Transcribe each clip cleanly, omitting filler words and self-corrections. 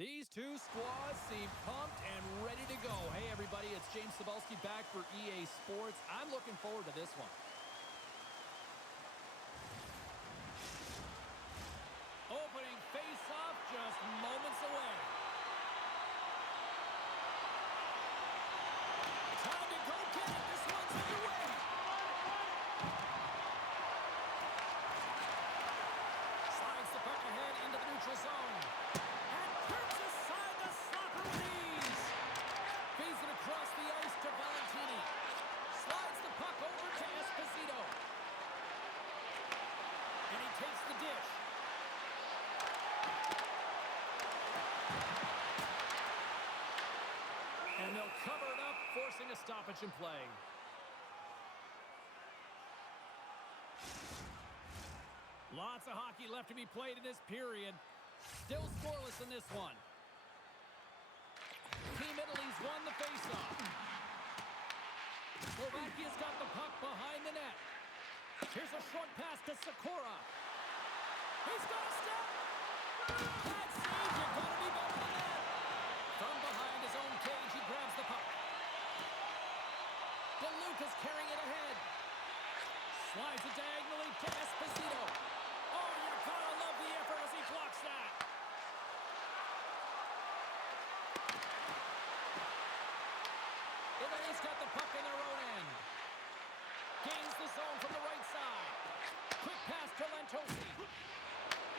These two squads seem pumped and ready to go. Hey, everybody, it's James Cebulski back for EA Sports. I'm looking forward to this one. Opening face-off just moments away. Time to go get it. This one's underway. Slides the puck ahead into the neutral zone. And turns aside the slapper with ease. Feeds it across the ice to Valentini. Slides the puck over to Esposito. And he takes the dish. And they'll cover it up, forcing a stoppage in play. Lots of hockey left to be played in this period. Still scoreless in this one. Team Italy's won the faceoff. Slovakia's got the puck behind the net. Here's a short pass to Sakura. He's got a step. That save, you're going to be better than that. From behind his own cage, he grabs the puck. DeLuca's carrying it ahead. Slides it diagonally to Esposito. Oh, you gotta love the effort as he blocks that. Italy's got the puck in their own end. Gains the zone from the right side. Quick pass to Lantosi.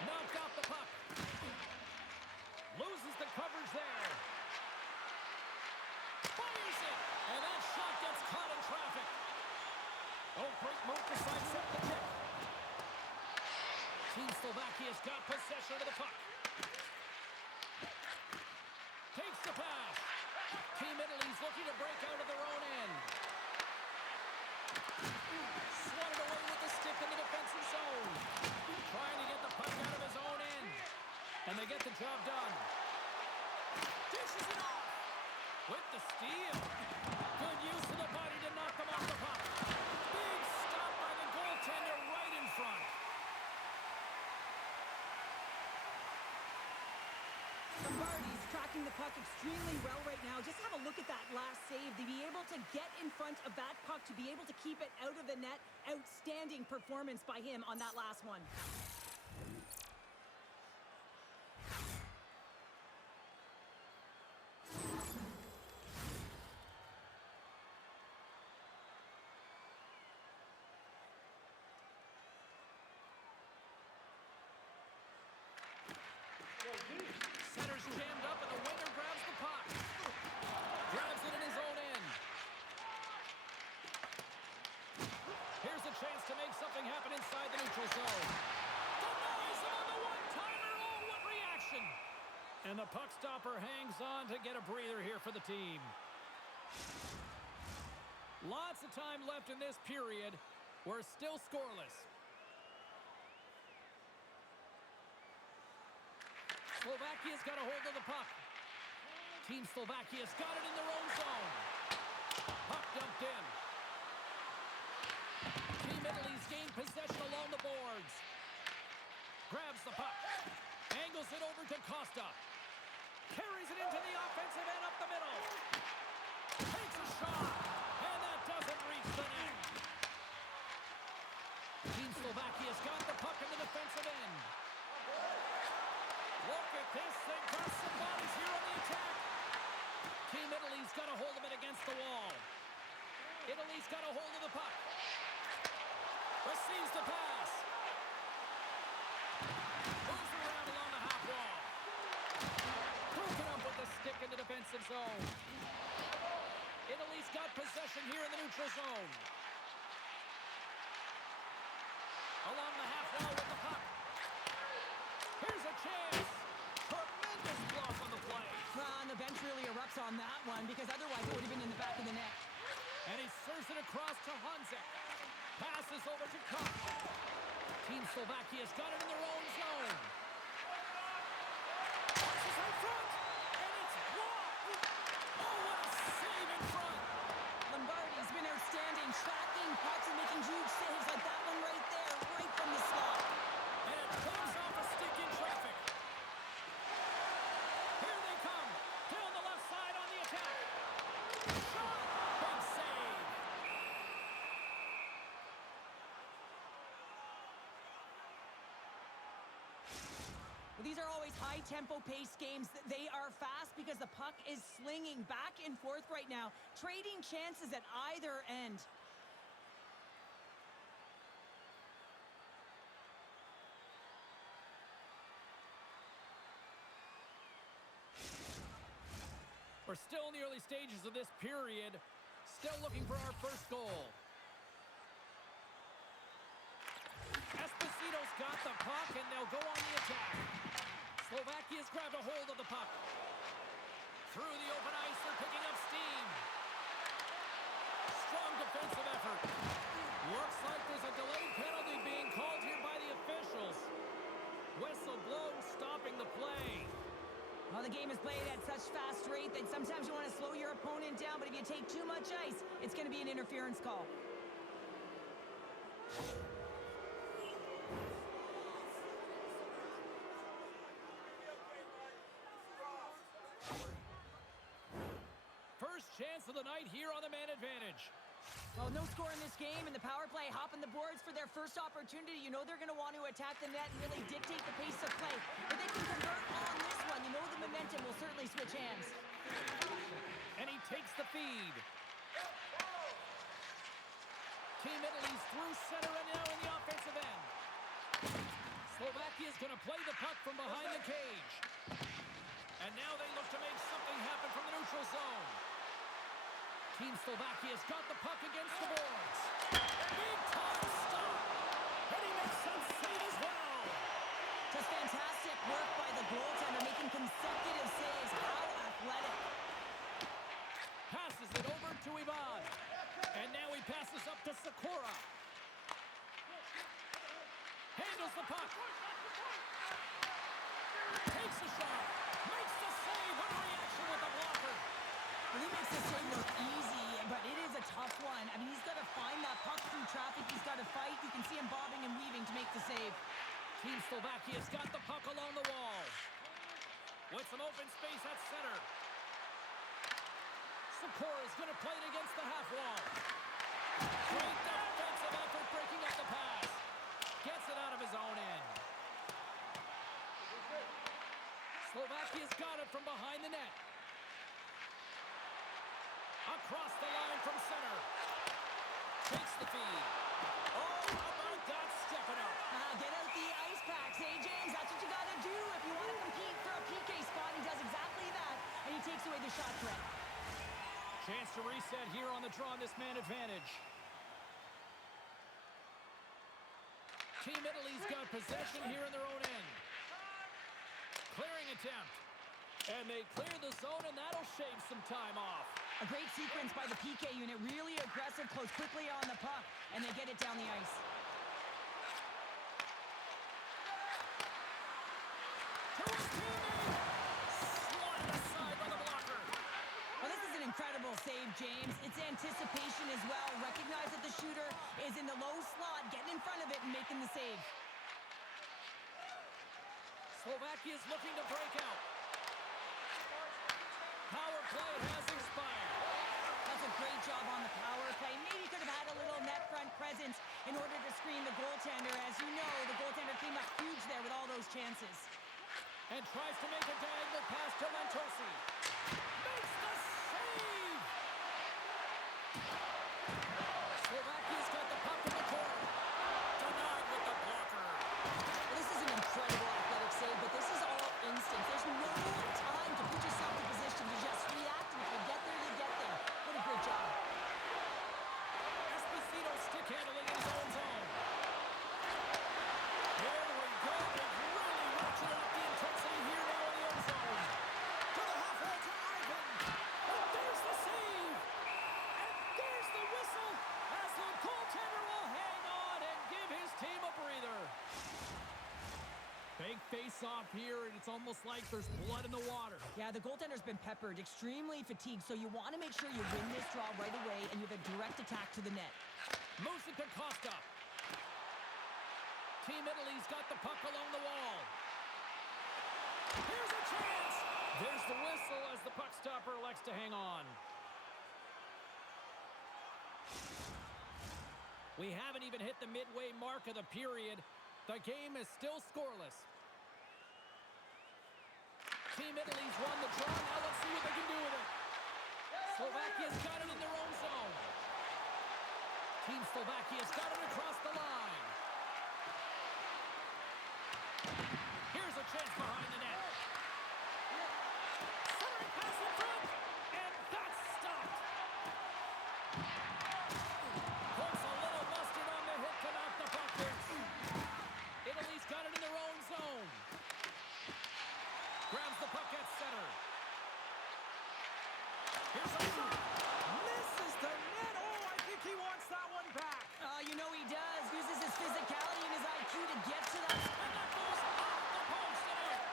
Knocked out the puck. Loses the coverage there. Fires it. And that shot gets caught in traffic. Oh, great move to sidestep the check. Team Slovakia's got possession of the puck. Takes the pass. Team Italy's looking to break out of their own end. Swatted away with the stick in the defensive zone. Trying to get the puck out of his own end. And they get the job done. Dishes it off. With the steal. Good use of the body to knock them off the puck. Big stop by the goaltender right in front. Lombardi's tracking the puck extremely well right now. Just have a look at that last save. To be able to get in front of that puck, to be able to keep it out of the net. Outstanding performance by him on that last one. Center's jammed up, and the winger grabs the puck. Grabs it in his own end. Here's a chance to make something happen inside the neutral zone. Denies him on the one-timer. Oh, what reaction! And the puck stopper hangs on to get a breather here for the team. Lots of time left in this period. We're still scoreless. Slovakia's got a hold of the puck. Team Slovakia's got it in their own zone. Puck dumped in. Team Italy's gained possession along the boards. Grabs the puck. Angles it over to Costa. Carries it into the offensive end up the middle. Takes a shot. And that doesn't reach the net. Team Slovakia's got the puck in the defensive end. Look at this. They've got some bodies here on the attack. Team Italy's got a hold of it against the wall. Italy's got a hold of the puck. Receives the pass. Moves around along the half wall. Broken up with the stick in the defensive zone. Italy's got possession here in the neutral zone. Along the half wall with the puck. Here's a chance. Tremendous block on the play. And the bench really erupts on that one because otherwise it would have been in the back of the net. And he serves it across to Hanzek. Passes over to Koch. Team Slovakia's got it in their own zone. Passes in front. And it's blocked. Oh, what a save in front. Lombardi's been outstanding, tracking pucks and making huge saves like that one right there, right from the slot. And it comes off a stick in traffic. Here's Well, these are always high-tempo pace games. They are fast because the puck is slinging back and forth right now, trading chances at either end. We're still in the early stages of this period. Still looking for our first goal. Esposito's got the puck, and they'll go on the attack. Slovakia's grabbed a hold of the puck. Through the open ice, they're picking up steam. Strong defensive effort. Looks like there's a delayed penalty being called here by the officials. Whistle blows, stopping the play. Well, the game is played at such fast rate that sometimes you want to slow your opponent down, but if you take too much ice, it's going to be an interference call. First chance of the night here on the man advantage. Well, no score in this game, and the power play hopping the boards for their first opportunity. You know they're going to want to attack the net and really dictate the pace of play. If they can convert on this one, you know the momentum will certainly switch hands. And he takes the feed. Team Italy's through center and now in the offensive end. Slovakia's going to play the puck from behind the cage. And now they look to make something happen from the neutral zone. Team Slovakia's got the puck against the boards. Big time stop. And he makes some save as well. Just fantastic work by the goaltender, making consecutive saves. How athletic. Passes it over to Ivan. And now he passes up to Sakura. Handles the puck. Takes a shot. Makes the save. What a reaction with the blocker. Well, he makes this save look easy, but it is a tough one. I mean, he's got to find that puck through traffic. He's got to fight. You can see him bobbing and weaving to make the save. Team Slovakia's got the puck along the wall. With some open space at center. Sakura's going to play it against the half wall. Great defensive effort breaking up the pass. Gets it out of his own end. Slovakia's got it from behind the net. Across the line from center. Takes the feed. Oh, how about that stepping up? Get out the ice packs, hey, James? That's what you got to do if you want to compete for a PK spot. He does exactly that, and he takes away the shot threat. Chance to reset here on the draw on this man advantage. Team Italy's got possession here in their own end. Clearing attempt. And they clear the zone, and that'll shave some time off. A great sequence by the PK unit. Really aggressive, close quickly on the puck, and they get it down the ice. To his teammate! Swatted aside by the blocker. Well, this is an incredible save, James. It's anticipation as well. Recognize that the shooter is in the low slot, getting in front of it and making the save. Slovakia's looking to break out. Power play has expired. That's a great job on the power play. Maybe could have had a little net front presence in order to screen the goaltender. As you know, the goaltender came up huge there with all those chances. And tries to make a diagonal pass to Lantosi. Makes the save! Slovakia's got the puck in the corner. Denied with the blocker. Well, this is an incredible athletic save, but this is all instinct. There's no time to put yourself in position to just react, and if you get there, you get there. What a great job. Esposito stick handling in his own zone. Here we go. They've really ratcheted up the intensity here now in the end zone. To the half wall to Ivan. And there's the save. And there's the whistle as the goaltender will hang on and give his team a breather. Big face-off here, and it's almost like there's blood in the water. Yeah, the goaltender's been peppered, extremely fatigued, so you want to make sure you win this draw right away, and you have a direct attack to the net. Moves it to Costa. Team Italy's got the puck along the wall. Here's a chance. There's the whistle as the puck stopper elects to hang on. We haven't even hit the midway mark of the period. The game is still scoreless. Team Italy's won the draw. Now let's see what they can do with it. Slovakia's got it in their own zone. Team Slovakia's got it across the line. Here's a chance behind the net. Centering pass in front, and that's stopped. Pours a little mustard on the hit to knock the puck loose. Italy's got it in their own zone. Grabs the puck at center. Here's a shot. Misses the net. Oh, I think he wants that one back. You know he does. Uses his physicality and his IQ to get to that. And that goes off the post and in.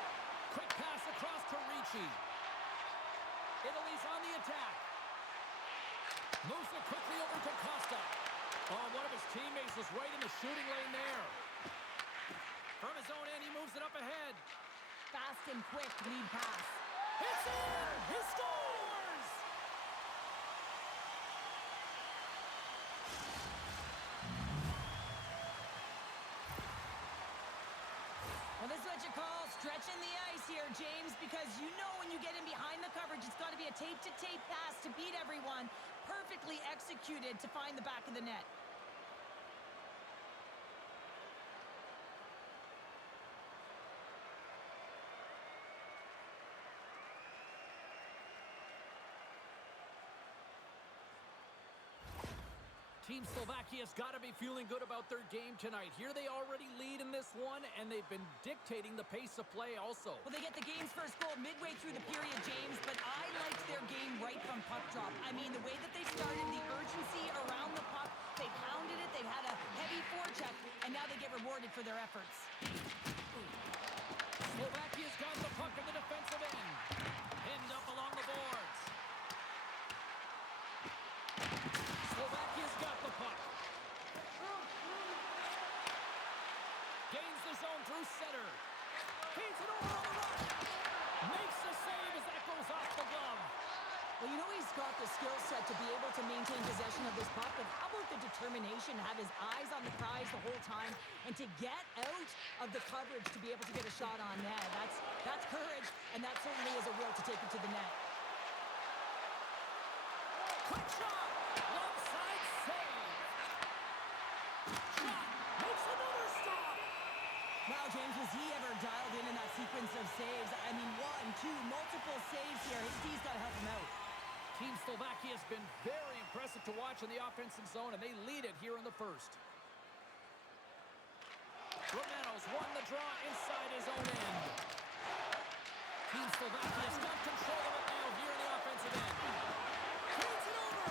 Quick pass across to Ricci. Italy's on the attack. Moves it quickly over to Costa. Oh, one of his teammates was right in the shooting lane there. From his own end, he moves it up ahead. Fast and quick lead pass. It's in! He scores! Well, this is what you call stretching the ice here, James, because you know when you get in behind the coverage, it's got to be a tape-to-tape pass to beat everyone. Perfectly executed to find the back of the net. Team Slovakia's got to be feeling good about their game tonight. Here they already lead in this one, and they've been dictating the pace of play also. Well, they get the game's first goal midway through the period, James, but I liked their game right from puck drop. I mean, the way that they started, the urgency around the puck, they pounded it, they've had a heavy forecheck, and now they get rewarded for their efforts. Slovakia's got the puck in the defensive end. Pinned up along the boards. Slovakia's got the puck. Gains the zone through center. Feeds it over on the right. Makes the save as that goes off the glove. Well, you know he's got the skill set to be able to maintain possession of this puck, but how about the determination, have his eyes on the prize the whole time, and to get out of the coverage to be able to get a shot on net. That's courage, and that certainly is a will to take it to the net. Quick shot! Left side save! Shot! Makes another stop! Wow, James, was he ever dialed in that sequence of saves? I mean, one, two, multiple saves here. His D's got to help him out. Team Slovakia has been very impressive to watch in the offensive zone, and they lead it here in the first. Romano's won the draw inside his own end. Team Slovakia's got control of it now here in the offensive end. Feeds it over.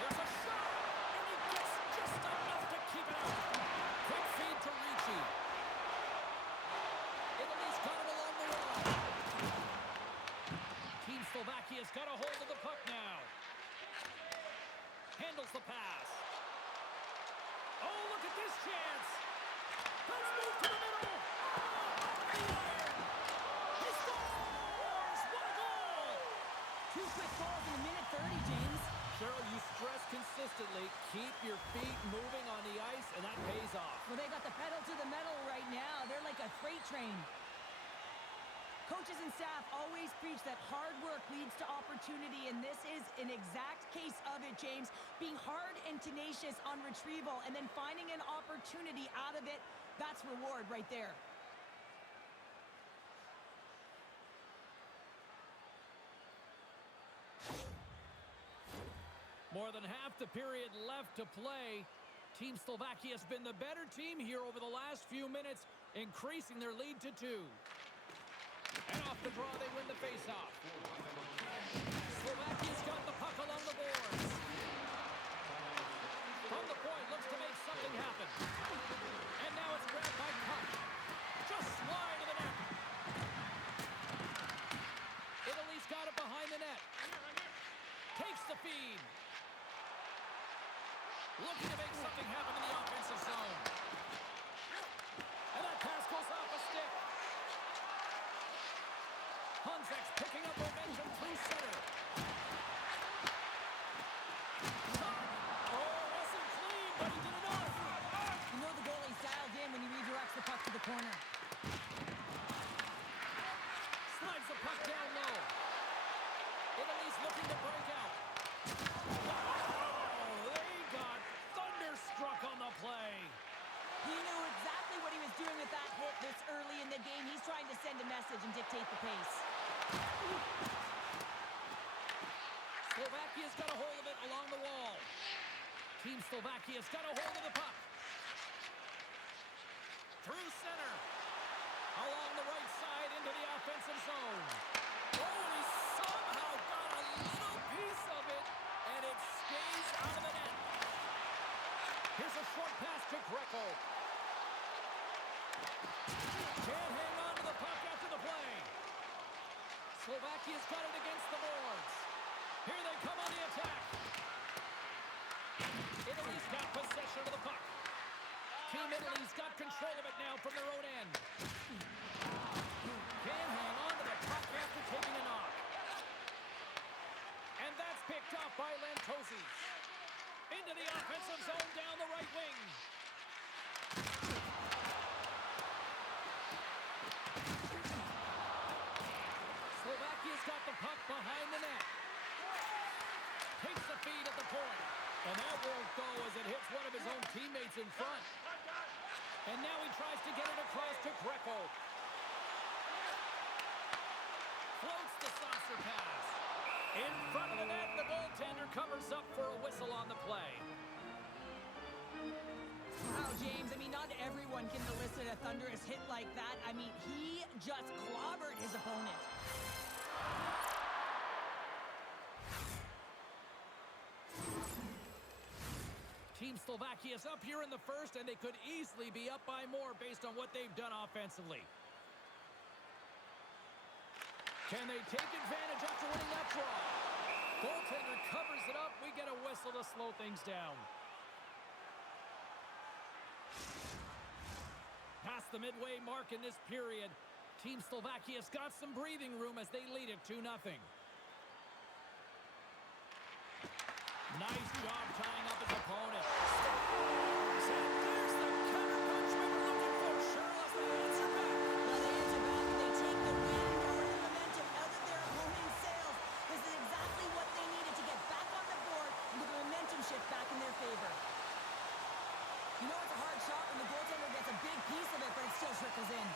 There's a shot, and he gets just enough to keep it out. Quick feed to Ricci. Italy's got it along the wall. Team Slovakia's got a hold of the puck now. Handles the pass. Oh, look at this chance. Let's move to the middle. Oh, the iron. He scores. What a goal. Two quick goals in a minute 30, James. Cheryl, you stress consistently, keep your feet moving on the ice, and that pays off. Well, they got the pedal to the metal right now. They're like a freight train. Coaches and staff always preach that hard work leads to opportunity, and this is an exact case of it, James. Being hard and tenacious on retrieval and then finding an opportunity out of it, that's reward right there. More than half the period left to play. Team Slovakia has been the better team here over the last few minutes, increasing their lead to 2. And off the draw, they win the faceoff. Slovakia's got the puck along the boards. From the point, looks to make something happen. And now it's grabbed by Puck. Just wide of the net. Italy's got it behind the net. Takes the feed. Looking to make something happen in the offensive zone. And that pass goes off a stick. Honzek's picking up momentum through center. Oh, wasn't clean, but he did enough. You know the goalie's dialed in when he redirects the puck to the corner. message and dictate the pace. Slovakia's got a hold of it along the wall. Team Slovakia's got a hold of the puck. Through center. Along the right side into the offensive zone. Oh, and he somehow got a little piece of it, and it stays out of the net. Here's a short pass to Greco. Can't hang on to the puck after the play. Slovakia's got it against the boards. Here they come on the attack. Italy's got possession of the puck. Team Italy's got control of it now from their own end. Can't hang on to the puck after taking a knock. And that's picked up by Lantosi. Into the offensive zone down the right wing. Slovakia's got the puck behind the net. Takes the feed at the point. And that won't go as it hits one of his own teammates in front. And now he tries to get it across to Greco. Floats the saucer pass. In front of the net, the goaltender covers up for a whistle on the play. Wow, James, I mean, not everyone can elicit a thunderous hit like that. I mean, he just clobbered his opponent. Team Slovakia's up here in the first, and they could easily be up by more based on what they've done offensively. Can they take advantage after winning that draw? Goaltender covers it up. We get a whistle to slow things down. Past the midway mark in this period, Team Slovakia's got some breathing room as they lead it 2-0. Nice job tying up his opponent. Scores! And there's the counterpunch we were looking for. Cheryl as they answer back. Well, they answer back and they take the wind or the momentum out of their opponent's sails. This is exactly what they needed to get back on the board and get the momentum shift back in their favor. You know it's a hard shot when the goaltender gets a big piece of it, but it still trickles in.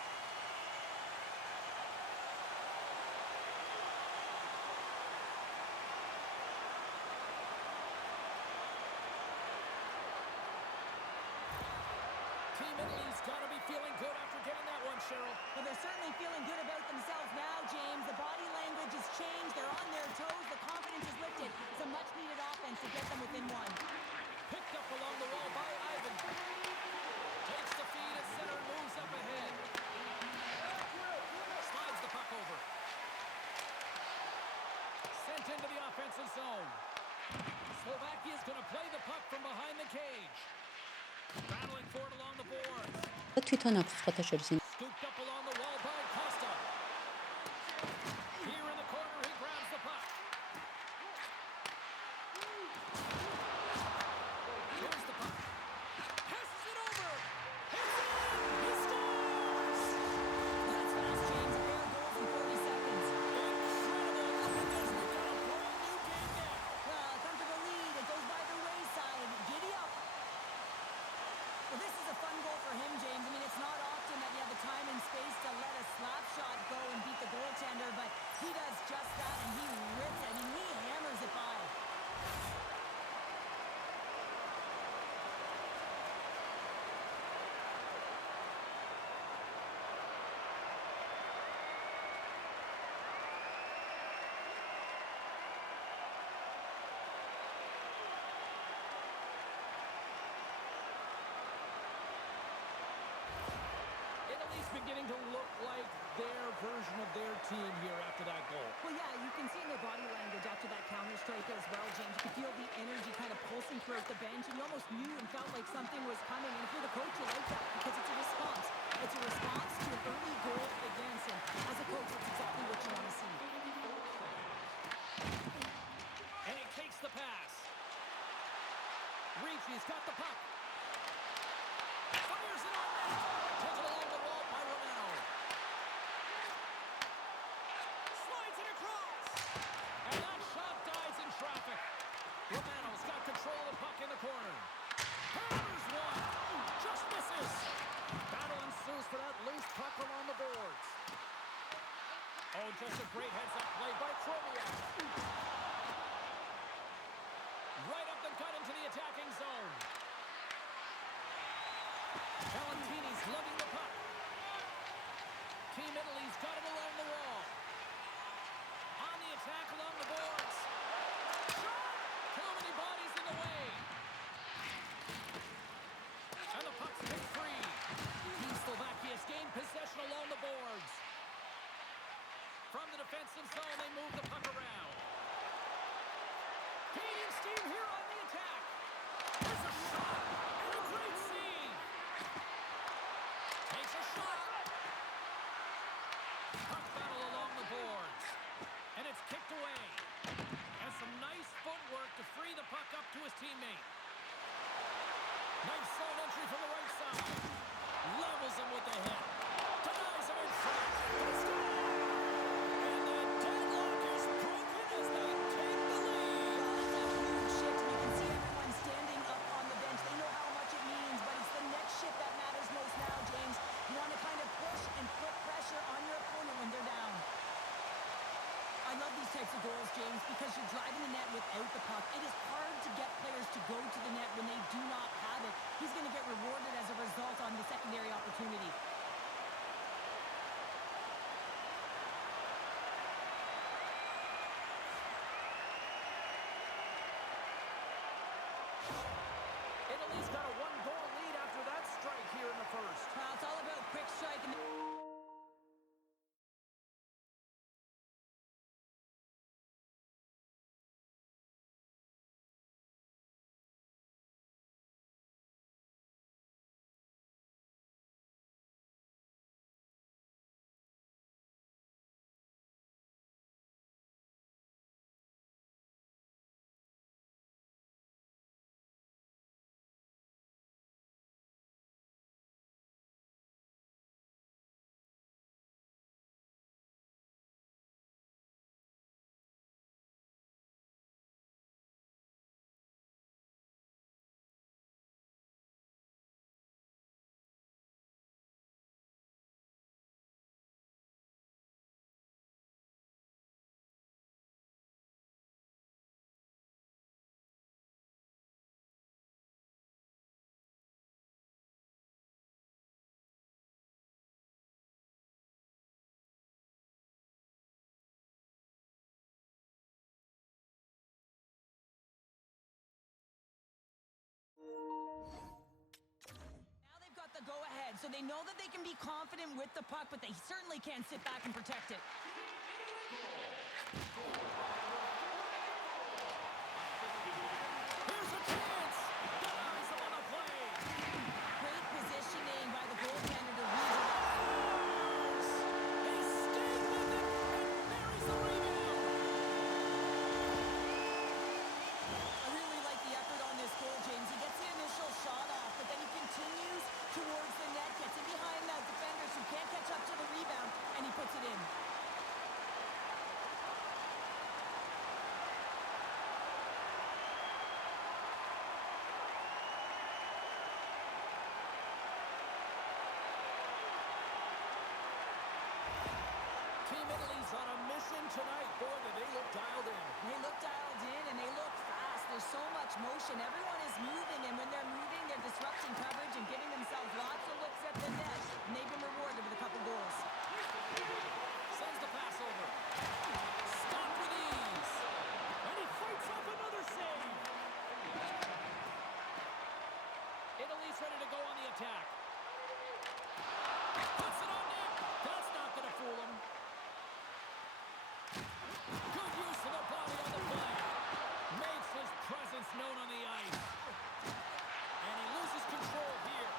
Team Italy's got to be feeling good after getting that one, Cheryl. Well, they're certainly feeling good about themselves now, James. The body language has changed. They're on their toes. The confidence is lifted. It's a much-needed offense to get them within one. Picked up along the wall by Ivan. Takes the feed at center, moves up ahead. Slides the puck over. Sent into the offensive zone. Slovakia's going to play the puck from behind the cage. Battling for it along the boards. 트위터나 구스파타 쇼리신 Scooped up along the wall by Costa. Here in the corner, he grabs the puck. Here's the puck. Passes it over. Hits it. He scores! That's fast, James. A pair of goals in 40 seconds. Incredible. Look at this. We've got a brand new game now. Well, a comfortable lead. It goes by the wayside. Giddy up. Well, this is a fun goal for him, James. I mean, it's not often that you have the time and space to let a slap shot go and beat the goaltender, but he does just that, and he rips it. I mean, he hammers it by. Italy's beginning to look like their version of their team here after that goal. Well, yeah, you can see in their body language after that counter-strike as well, James. You could feel the energy kind of pulsing throughout the bench, and you almost knew and felt like something was coming. And if you're the coach, you like that because it's a response. It's a response to an early goal against him. As a coach, that's exactly what you want to see. And he takes the pass. Ricci's got the puck. Fires it on net. Taken along the wall by Romano. Slides it across. And that shot dies in traffic. Romano's got control of the puck in the corner. Hammers one. Just misses. Battle ensues for that loose puck along the boards. just a great heads-up play by Troviak. Right up the gut into the attacking zone. Valentini's lugging the puck. Team Italy's got it along the wall. On the attack along the boards. Shot! Too many bodies in the way. And the puck's picked free. Team Slovakia's gained possession along the boards. From the defensive zone, they move the puck around. Gaining steam here on the attack. There's a shot and a great save. Takes a shot. Puck battle along the boards. And it's kicked away. And some nice footwork to free the puck up to his teammate. Nice zone entry from the right side. Levels him with the hit. Denies him in front. But it's gone. And the deadlock is broken as they take the lead. Well, it's a huge shift, and you can see everyone standing up on the bench. They know how much it means, but it's the next shift that matters most now, James. You want to kind of push and put pressure on your opponent when they're down. I love these types of goals, James, because you're driving the net without the puck. It is hard to get players to go to the net when they do not have it. He's going to get rewarded as a result on the secondary opportunity. Italy's got a one-goal lead after that strike here in the first. Well, it's all about quick strike. And now they've got the go-ahead, so they know that they can be confident with the puck, but they certainly can't sit back and protect it. Here's a chance. Denies him on the play. Great positioning by the goaltender to read it. He stayed with it and buries the rebound. I really like the effort on this goal, James. He gets the initial shot off, but then he continues towards the net, gets in behind that defenders who can't catch up to the rebound, and he puts it in. Team Italy's on a mission tonight. Boy, do they look dialed in. They look dialed in, and they look fast. There's so much motion. Everyone is moving, and when they're moving, they're disrupting coverage and giving themselves lots of looks at the net. And they've been rewarded with a couple goals. Sends the pass over. Stopped with ease. And he fights off another save. Italy's ready to go on the attack. Puts it on net. That's not going to fool him. Good use of the body on the play. Makes his presence known on the ice. And he loses control here.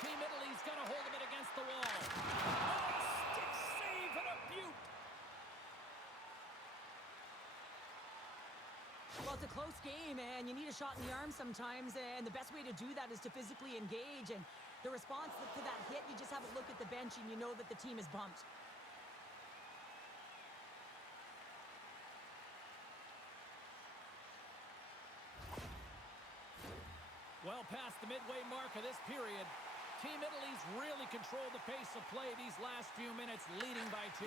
Team Italy's got a hold of it against the wall. Oh, stick save and a beaut. Well, it's a close game, and you need a shot in the arm sometimes, and the best way to do that is to physically engage. And the response to that hit, you just have a look at the bench, and you know that the team is bumped. Well past the midway mark of this period, Team Italy's really controlled the pace of play these last few minutes, leading by 2.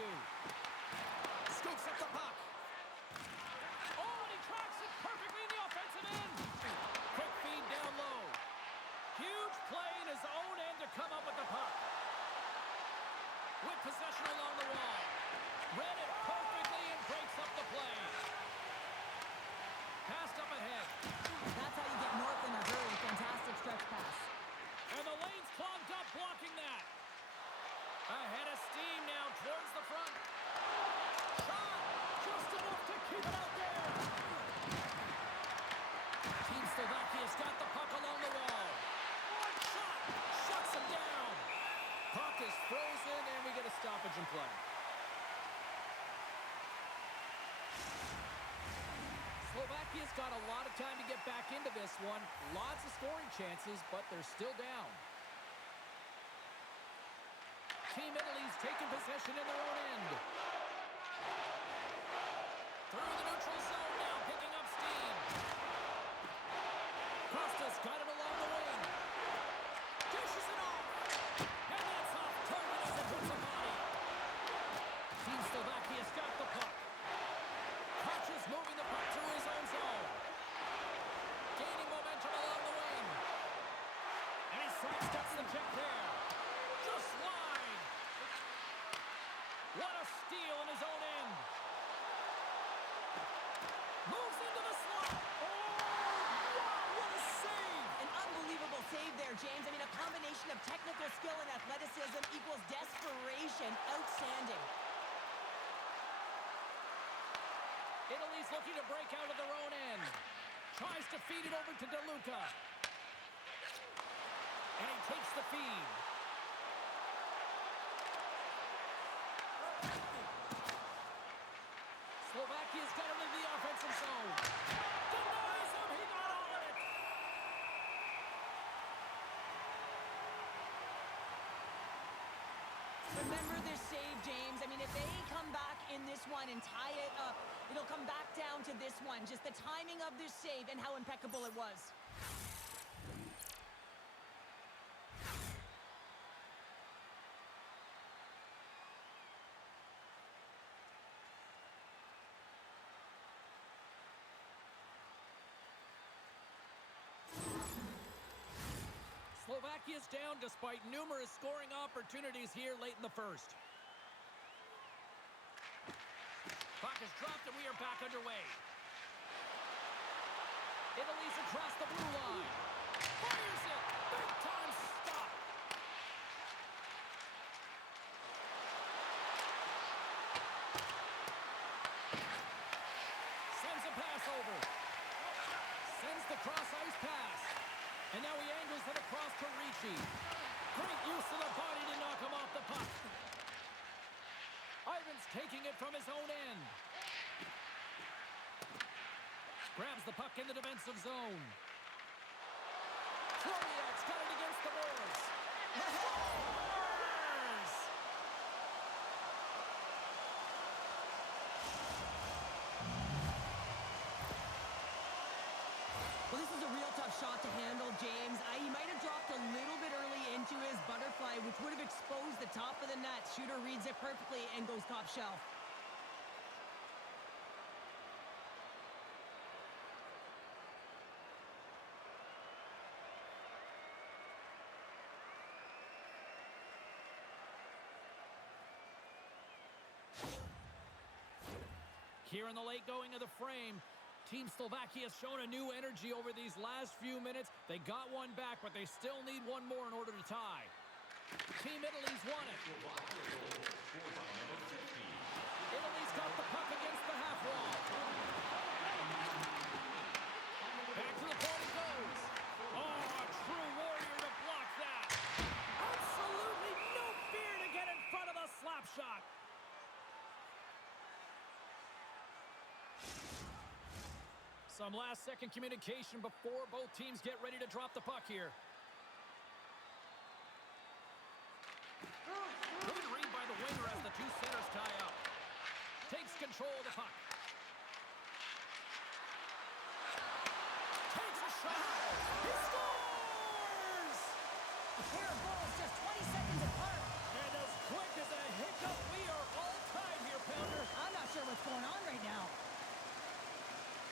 Scoops up the puck. Oh, and he tracks it perfectly in the offensive end. Quick feed down low. Huge play in his own end to come up with the puck. With possession along the wall. Read it perfectly and breaks up the play. Passed up ahead. That's how you get north in a hurry. Fantastic stretch pass. And the lane's clogged up, blocking that. Ahead of steam now towards the front. Shot! Just enough to keep it out there. Team Slovakia's got the puck along the wall. One shot! Shuts him down. Puck is frozen, and we get a stoppage in play. Slovakia's got a lot of time to get back into this one. Lots of scoring chances, but they're still down. Team Italy's taking possession in their own end. Through the neutral zone now, picking up steam. Costa's got it along the wing. Dishes it off. And that's off target as it hits a body. Team Slovakia's got the puck. Hutch is moving the puck through his own zone. Gaining momentum along the wing. And he sidesteps the check there. Just wide. What a steal in his own end. Moves into the slot. Oh, wow, what a save. An unbelievable save there, James. I mean, a combination of technical skill and athleticism equals desperation. Outstanding. Italy's looking to break out of their own end. Tries to feed it over to DeLuca. And he takes the feed. Slovakia's got him in the offensive zone. Denies him. He got on it. Remember this save, James. I mean, if they come back in this one and tie it up, it'll come back down to this one. Just the timing of this save and how impeccable it was. Slovakia's down despite numerous scoring opportunities here late in the first. Puck is dropped and we are back underway. Italy's across the blue line. Fires it. Big time stop. Sends a pass over. Sends the cross ice pass. And now he angles it across to Ricci. Great use of the body to knock him off the puck. Ivan's taking it from his own end. Grabs the puck in the defensive zone. Troviak's got it against the boards. Scores! Well, this is a real tough shot to handle, James. He might have dropped a little bit early into his butterfly, which would have exposed the top of the net. Shooter reads it perfectly and goes top shelf. Here in the late going of the frame, Team Slovakia has shown a new energy over these last few minutes. They got one back, but they still need one more in order to tie. Team Italy's won it. Italy's got the puck against the half wall. Back to the point it goes. Oh, a true warrior to block that. Absolutely no fear to get in front of the slap shot. Some last-second communication before both teams get ready to drop the puck here. Good read by the winger as the two centers tie up. Takes control of the puck. Takes a shot. He scores! A pair of goals just 20 seconds apart. And as quick as a hiccup, we are all tied here, Pounder. sure what's going on right now.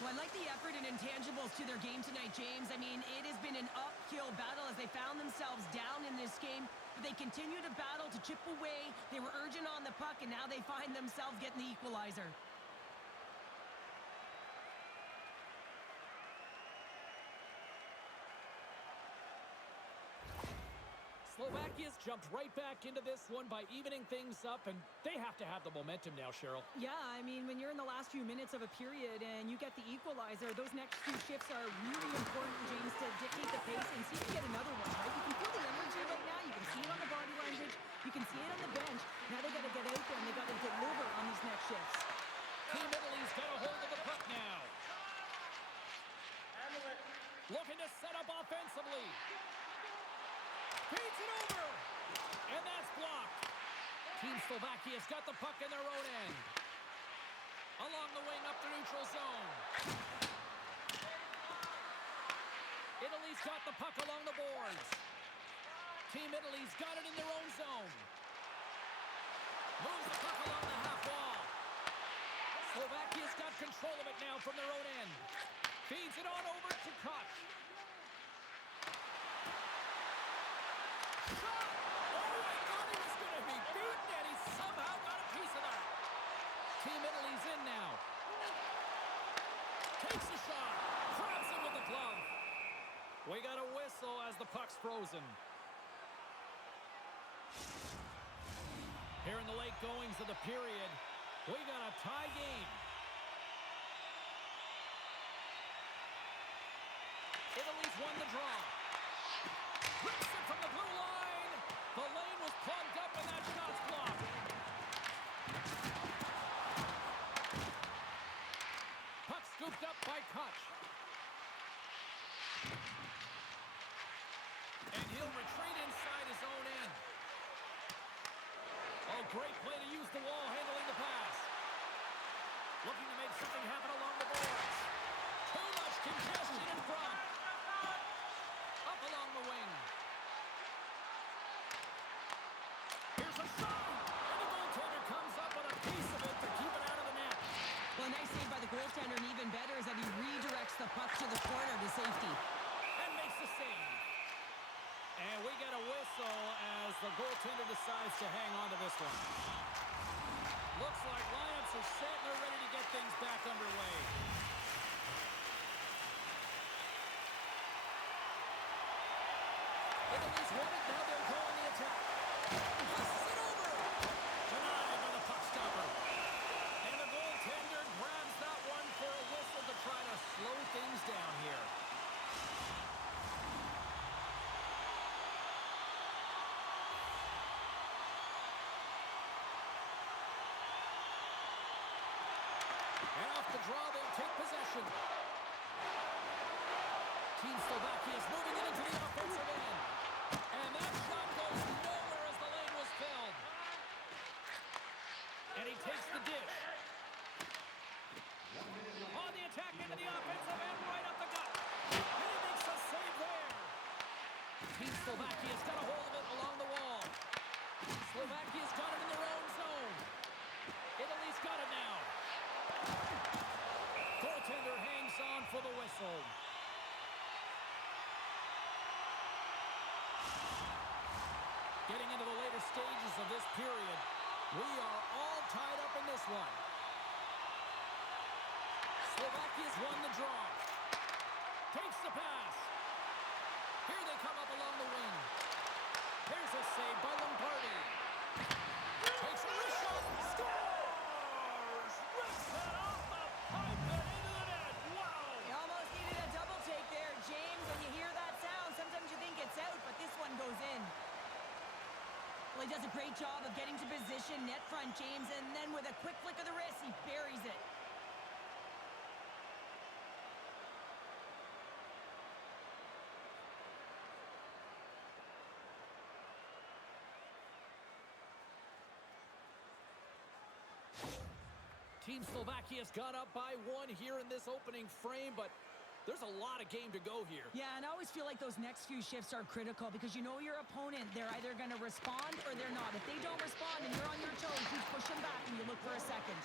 Well, I like the effort and intangibles to their game tonight, James. I mean, it has been an uphill battle as they found themselves down in this game. But they continue to battle to chip away. They were urgent on the puck, and now they find themselves getting the equalizer. Slovakia's jumped right back into this one by evening things up, and they have to have the momentum now, Cheryl. Yeah, I mean, when you're in the last few minutes of a period and you get the equalizer, those next few shifts are really important, James, to dictate the pace and see if you get another one, right? You can feel the energy right now. You can see it on the body language. You can see it on the bench. Now they got to get out there and they got to deliver on these next shifts. Team Italy's got a hold of the puck now. Looking to set up offensively. Feeds it over. And that's blocked. Team Slovakia's got the puck in their own end. Along the wing up the neutral zone. Italy's got the puck along the boards. Team Italy's got it in their own zone. Moves the puck along the half wall. Slovakia's got control of it now from their own end. Feeds it on over to Koch. Shot! Oh, I thought he was going to be beaten, and he somehow got a piece of that. Team Italy's in now. Takes a shot. Grabs him with the glove. We got a whistle as the puck's frozen. Here in the late goings of the period, we got a tie game. Italy's won the draw. Rips it from the blue line. The lane was plugged up and that shot's blocked. Puck scooped up by Koch. And he'll retreat inside his own end. Oh, great play to use the wall handling the pass. Looking to make something happen along the boards. Too much congestion in front. Up along the wing. Here's a shot. And the goaltender comes up with a piece of it to keep it out of the net. Well, a nice save by the goaltender, and even better is that he redirects the puck to the corner to safety. And makes the save. And we get a whistle as the goaltender decides to hang on to this one. Looks like lineups are set and they're ready to get things back underway. Italy's won it, now they'll go on the attack. Passes it over. Denied by the puck stopper. And the goaltender grabs that one for a whistle to try to slow things down here. And off the draw, they'll take possession. Team Slovakia is moving it into the offensive end. And that shot goes nowhere as the lane was filled. And he takes the dish. On the attack into the offensive end, right up the gut. And he makes a save there. Team Slovakia's got a hold of it along the wall. Slovakia's got it in their own zone. Italy's got it now. Goaltender hangs on for the whistle. Getting into the later stages of this period, we are all tied up in this one. Slovakia's won the draw. Takes the pass. Here they come up along the wing. Here's a save by Lombardi. Takes a wrist shot. Scores! Rips it off the pipe and into the net. Wow! You almost needed a double take there, James. When you hear that sound, sometimes you think it's out, but this one goes in. Well, he does a great job of getting to position, net front, James, and then with a quick flick of the wrist, he buries it. Team Slovakia's got up by one here in this opening frame, but there's a lot of game to go here. Yeah, and I always feel like those next few shifts are critical because you know your opponent, they're either going to respond or they're not. If they don't respond and you're on your toes, you push them back and you look for a second.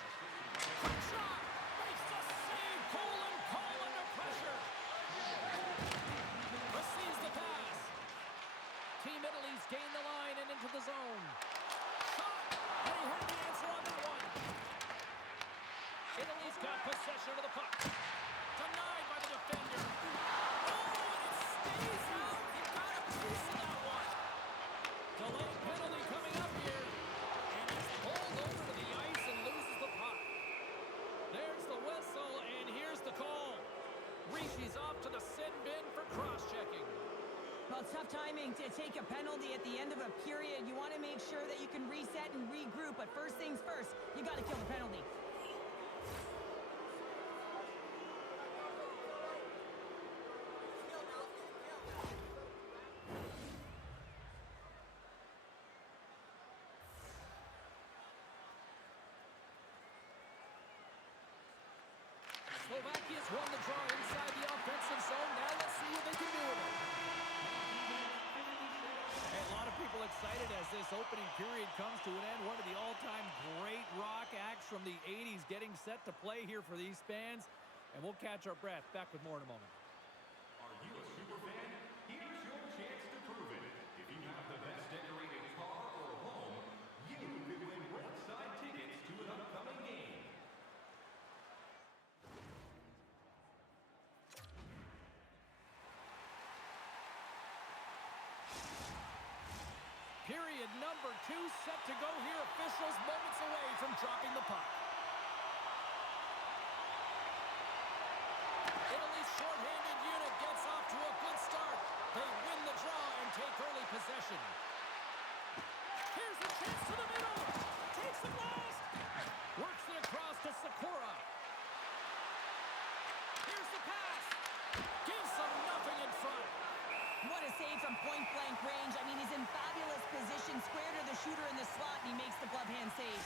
Quick shot. Makes the save. Cole under pressure. Receives the pass. Team Italy's gained the line and into the zone. Shot. And he heard the answer on that one. Italy's got possession of the puck. Denied by the defender. Oh, and it stays out. He got a piece of that one. Delayed penalty coming up here. And he's pulled over to the ice and loses the puck. There's the whistle, and here's the call. Rishi's off to the sin bin for cross-checking. Well, tough timing to take a penalty at the end of a period. You want to make sure that you can reset and regroup, but first things first, you got to kill the penalty. Slovakia's won the draw inside the offensive zone. Now let's see what they can do with it. Hey, a lot of people excited as this opening period comes to an end. One of the all-time great rock acts from the 80s getting set to play here for these fans. And we'll catch our breath. Back with more in a moment. Are you a super fan? Here's your chance to prove it. If you have the best decorated car or home, you could win roadside tickets to an upcoming game. Period number 2 set to go here. Officials moments away from dropping the puck. Italy's shorthanded unit gets off to a good start. They win the draw and take early possession. Here's a chance to the middle. Takes the blast. Works it across to Sakura. Here's the pass. Gives them nothing in front. What a save from point-blank range. I mean, he's in fabulous position, square to the shooter in the slot, and he makes the glove hand save.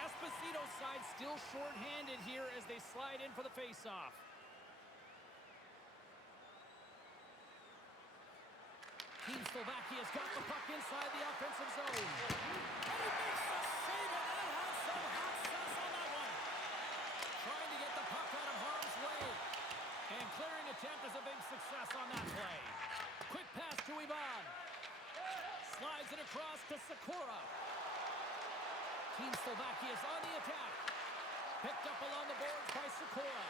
Esposito's side still short-handed here as they slide in for the face-off. Team Slovakia's got the puck inside the offensive zone. And he makes the save, and that has some hot sauce on that one. Trying to get the puck out of harm's way. And clearing attempt is a big success on that play. Quick pass to Ivan. Slides it across to Sakura. Team Slovakia's on the attack. Picked up along the boards by Sakura.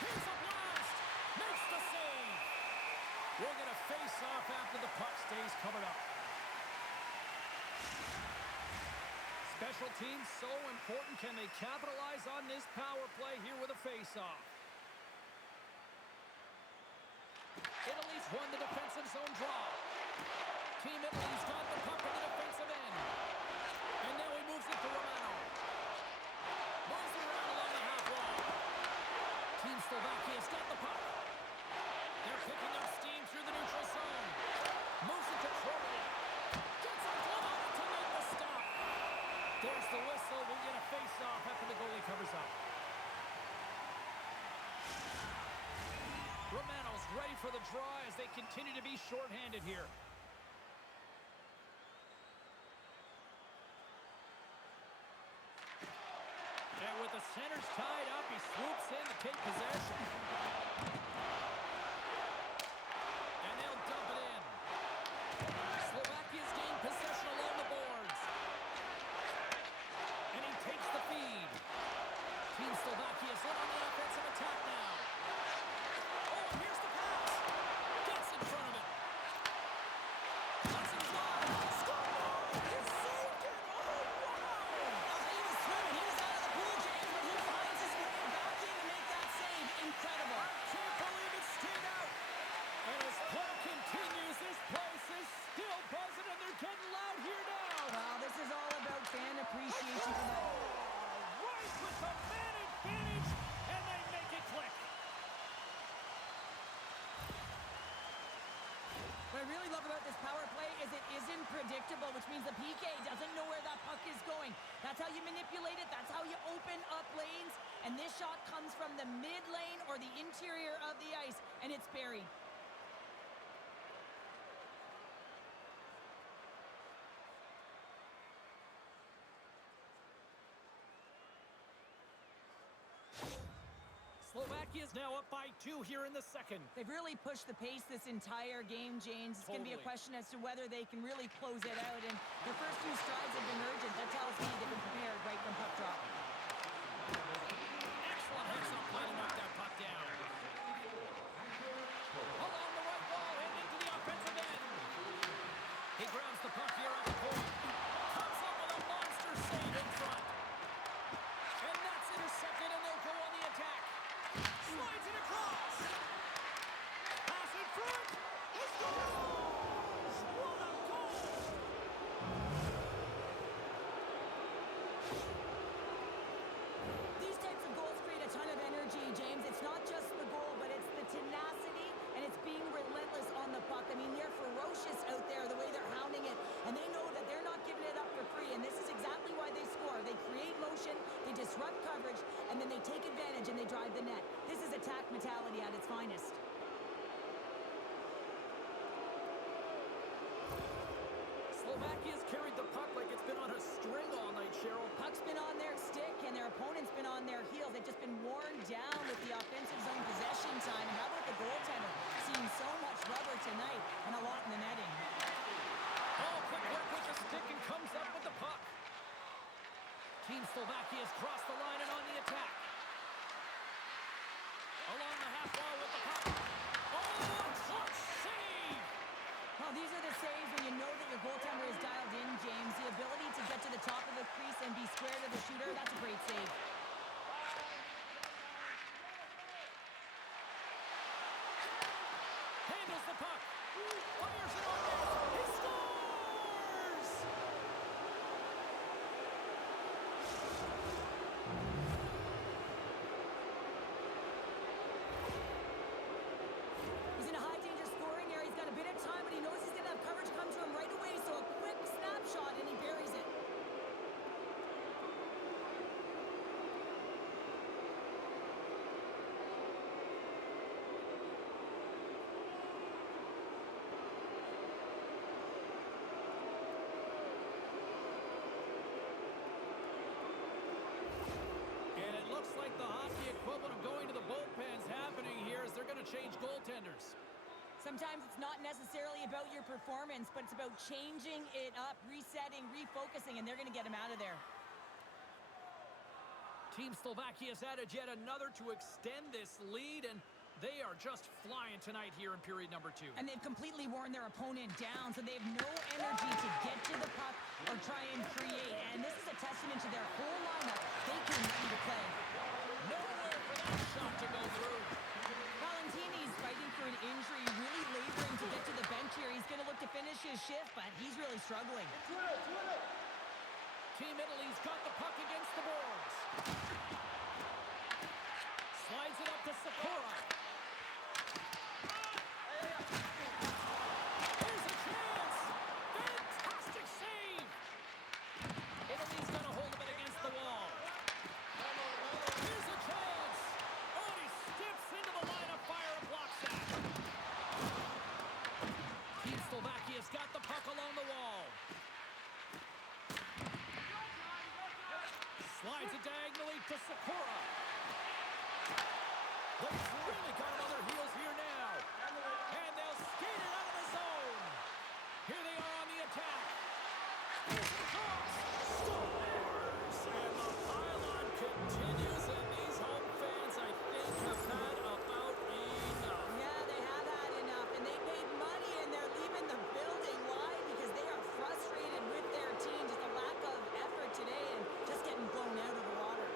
Here's a blast. Makes the save. We're going to face off after the puck stays covered up. Special teams so important. Can they capitalize on this power play here with a face-off? Italy's won the defensive zone draw. Team Italy's got the puck in the defensive end. And now he moves it to Romano. Moves it around along the half wall. Team Slovakia's got the puck. They're picking up steam through the neutral zone. Moves it to Troy. Gets a glove on it to make the stop. There's the whistle. We'll get a face-off after the goalie covers up. Romano's ready for the draw as they continue to be shorthanded here. And with the centers tied up, he swoops in to take possession. And they'll dump it in. Slovakia's gained possession along the boards. And he takes the feed. Team Slovakia's in on the offensive attack now. Oh, here's the pass. Gets in front of it. Lets it fly. Score! He saved it! Oh, wow! He was swimming. He was out of the pool, James, but he finds his way back in to make that save. Incredible. Can't believe it stayed out. And as play continues, this place is still buzzing, and they're getting loud here now. Well, this is all about fan appreciation for that. Right with the man advantage, and they make it click. What I really love about this power play is it isn't predictable, which means the PK doesn't know where that puck is going. That's how you manipulate it. That's how you open up lanes. And this shot comes from the mid lane or the interior of the ice, and it's buried. Slovakia is now up by 2 here in the second. They've really pushed the pace this entire game, James. It's going to be a question as to whether they can really close it out. And their first few strides have been urgent. That tells me they've been prepared right from puck drop. Excellent hustle play to knock that puck down. Along the right wall and into the offensive end. He grabs the puck here at the point. Comes up with a monster save in front. And that's intercepted, and they'll go on the attack. Slides it across. Pass in front. He scores! What a goal! These types of goals create a ton of energy, James. It's not just the goal, but it's the tenacity, and it's being relentless on the puck. I mean, they're ferocious out there, the way they're hounding it, and they know that they're not giving it up for free, and this is exactly why they score. They create motion, they disrupt coverage, and then they take advantage and they drive the net. This is attack mentality at its finest. Slovakia's carried the puck like it's been on a string all night, Cheryl. Puck's been on their stick, and their opponent's been on their heels. They've just been worn down with the offensive zone possession time. And how about the goaltender? Seeing so much rubber tonight and a lot in the netting. Oh, quick work with the stick and comes up with the puck. Team Slovakia's crossed the line and on the attack. Along the half wall with the puck. Oh, a clutch save! Well, these are the saves when you know that your goaltender is dialed in, James. The ability to get to the top of the crease and be square to the shooter, that's a great save. Handles the puck. Fires it on net. He scores! He's in a high danger scoring area. He's got a bit of time, but he knows he's going to have coverage come to him right away. So a quick snapshot, and he buries it. And it looks like the hockey equivalent of going to the bullpen's happening here as they're going to change goaltenders. Sometimes it's not necessarily about your performance, but it's about changing it up, resetting, refocusing, and they're going to get him out of there. Team Slovakia's added yet another to extend this lead, and they are just flying tonight here in period number 2. And they've completely worn their opponent down, so they have no energy to get to the puck or try and create. And this is a testament to their whole lineup. They came ready to play. Nowhere for that shot to go through. Valentini's fighting for an injury, really laboring to get to the bench here. He's going to look to finish his shift, but he's really struggling. Team Italy's got the puck against the boards. Slides it up to Sakura. Here's a chance. Fantastic save. Italy's got a hold of it against the wall. Here's a chance. Oh, and he steps into the line of fire and blocks that. Team Slovakia's got the puck along the wall. Slides it diagonally to Sakura. They've really got him on their heels here now. And they'll skate it out of the zone. Here they are on the attack. Here's the cross. Scores! And the pylon continues, and these home fans, I think, have had about enough. Yeah, they have had enough, and they paid money, and they're leaving the building. Why? Because they are frustrated with their team. Just a lack of effort today and just getting blown out of the water.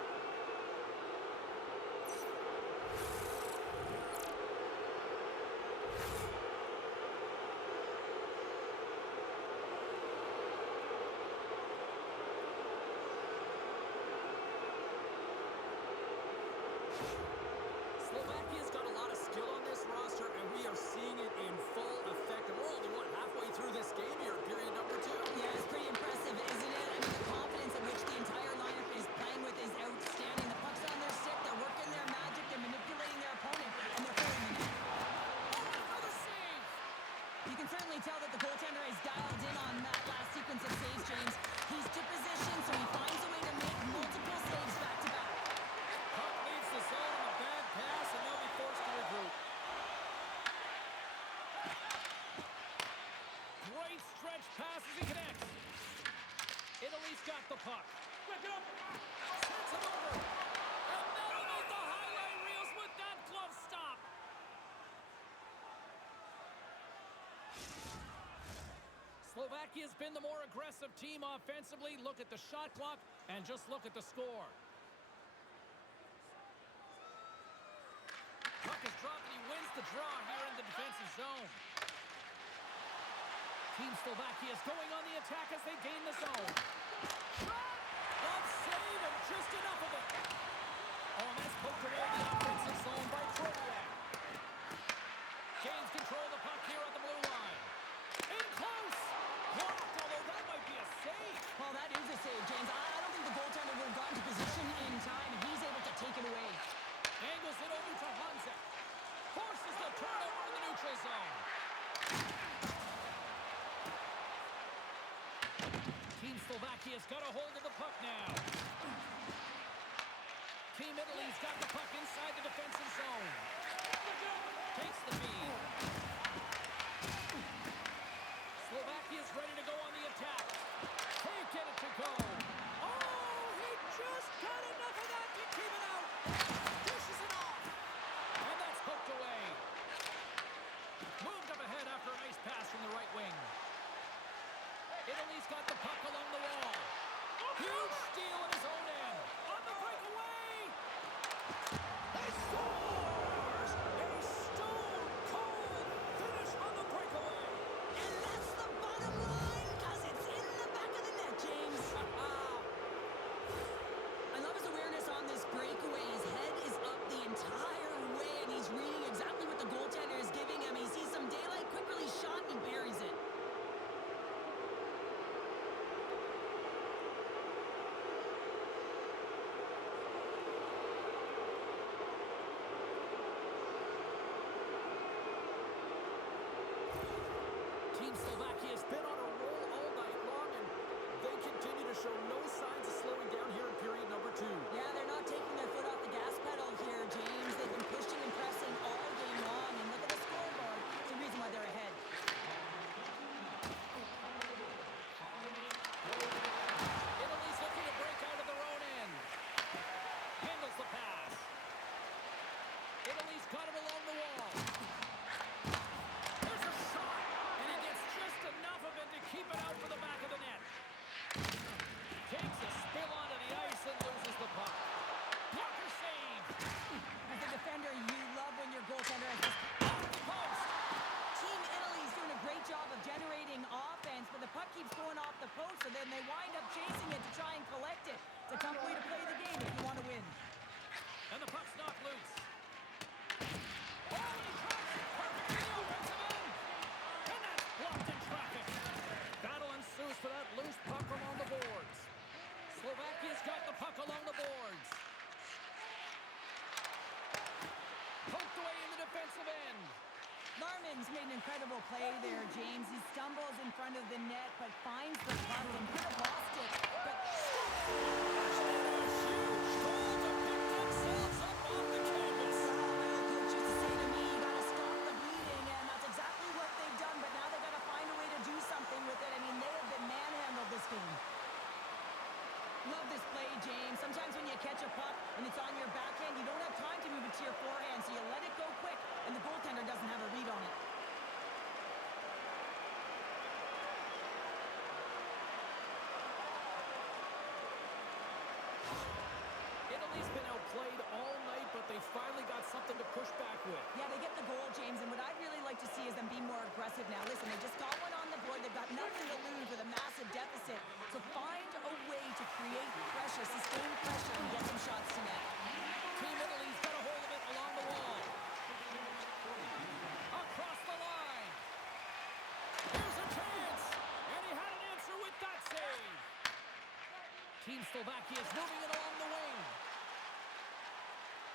Slovakia's got a lot of skill on this roster, and we are seeing it in full effect. And we're only, halfway through this game here, period number 2. Yeah, it's pretty impressive, isn't it? I mean, the confidence in which the entire lineup is playing with is outstanding. The puck's on their stick, they're working their magic, they're manipulating their opponent, and they're filling the net. Oh, another save! You can certainly tell that the goaltender is dialed in on that last sequence of saves, James. He's to position, so he finds a way to make multiple saves back-to-back. Puck leaves the zone on a bad pass, and now pass as he connects. Italy's got the puck. Sends it over. And that'll make the highlight reels with that glove stop. Slovakia's been the more aggressive team offensively. Look at the shot clock and just look at the score. Puck is dropped and he wins the draw here in the defensive zone. Team Slovakia is going on the attack as they gain the zone. Shot! Glove save and just enough of it. Oh, and that's poked away in the offensive zone by Troviak. Gains control of the puck here at the blue line. In close! Blocked, although that might be a save. Well, that is a save, James. I don't think the goaltender would have gotten to position in time, and he's able to take it away. Angles it over to Hanzek. Forces the turnover in the neutral zone. Team Slovakia's got a hold of the puck now. Team Italy's got the puck inside the defensive zone. Takes the feed. Slovakia's ready to go on the attack. Can't get it to go. Oh, he just got enough of that to keep it out. Dishes it off. And that's hooked away. Moved up ahead after a nice pass from the right wing. Italy's got the puck along the wall. Huge steal in his own end. On the breakaway. He scores! A stone-cold finish on the breakaway. And that's the bottom line, because it's in the back of the net, James. I love his awareness on this breakaway. His head is up the entire way, and he's reading exactly what the goaltender is giving him. He sees some daylight, quick release shot, and he buries it. Team Slovakia's been on a roll all night long, and they continue to show no signs of slowing down here in period number 2. Yeah, they're not taking their foot off the gas pedal here, James. They've been pushing and pressing all game long, and look at the scoreboard. It's the reason why they're ahead. Italy's looking to break out of their own end. Handles the pass. Italy's got it along the wall. There's a shot, and he gets just enough of it to keep it out for the back of the net. Takes a spill onto the ice and loses the puck. Blocker save. As a defender, you love when your goaltender has this. Off the post. Team Italy's doing a great job of generating offense, but the puck keeps going off the post, and then they wind up chasing it to try and collect it. It's a tough way to play the game if you want to win. And the puck's knocked loose. Oh, and he cracks it perfectly in the offensive end. And that's blocked in traffic. Battle ensues for that loose puck along the boards. Slovakia's got the puck along the boards. Poked away in the defensive end. Larman's made an incredible play there, James. He stumbles in front of the net, but finds the puck and could have lost it. But Huge goal to pick themselves up off the canvas. well, coach used to say to me, you got to stop the bleeding, and that's exactly what they've done. But now they got to find a way to do something with it. I mean, they have been manhandled this game. Love this play, James. Sometimes when you catch a puck and it's on your backhand, you don't have time to move it to your forehand, so you let it go quick, and the goaltender doesn't have a read on it. Italy's been outplayed all night, but they finally got something to push back with. Yeah, they get the goal, James, and what I'd really like to see is them be more aggressive now. Listen, they just got one on the board. They've got nothing to lose with a massive deficit. So find a way to create pressure, sustain pressure, and get some shots to net. Team Italy's got a hold of it along the wall. Across the line. Here's a chance. And he had an answer with that save. Team Slovakia is moving it along the wing.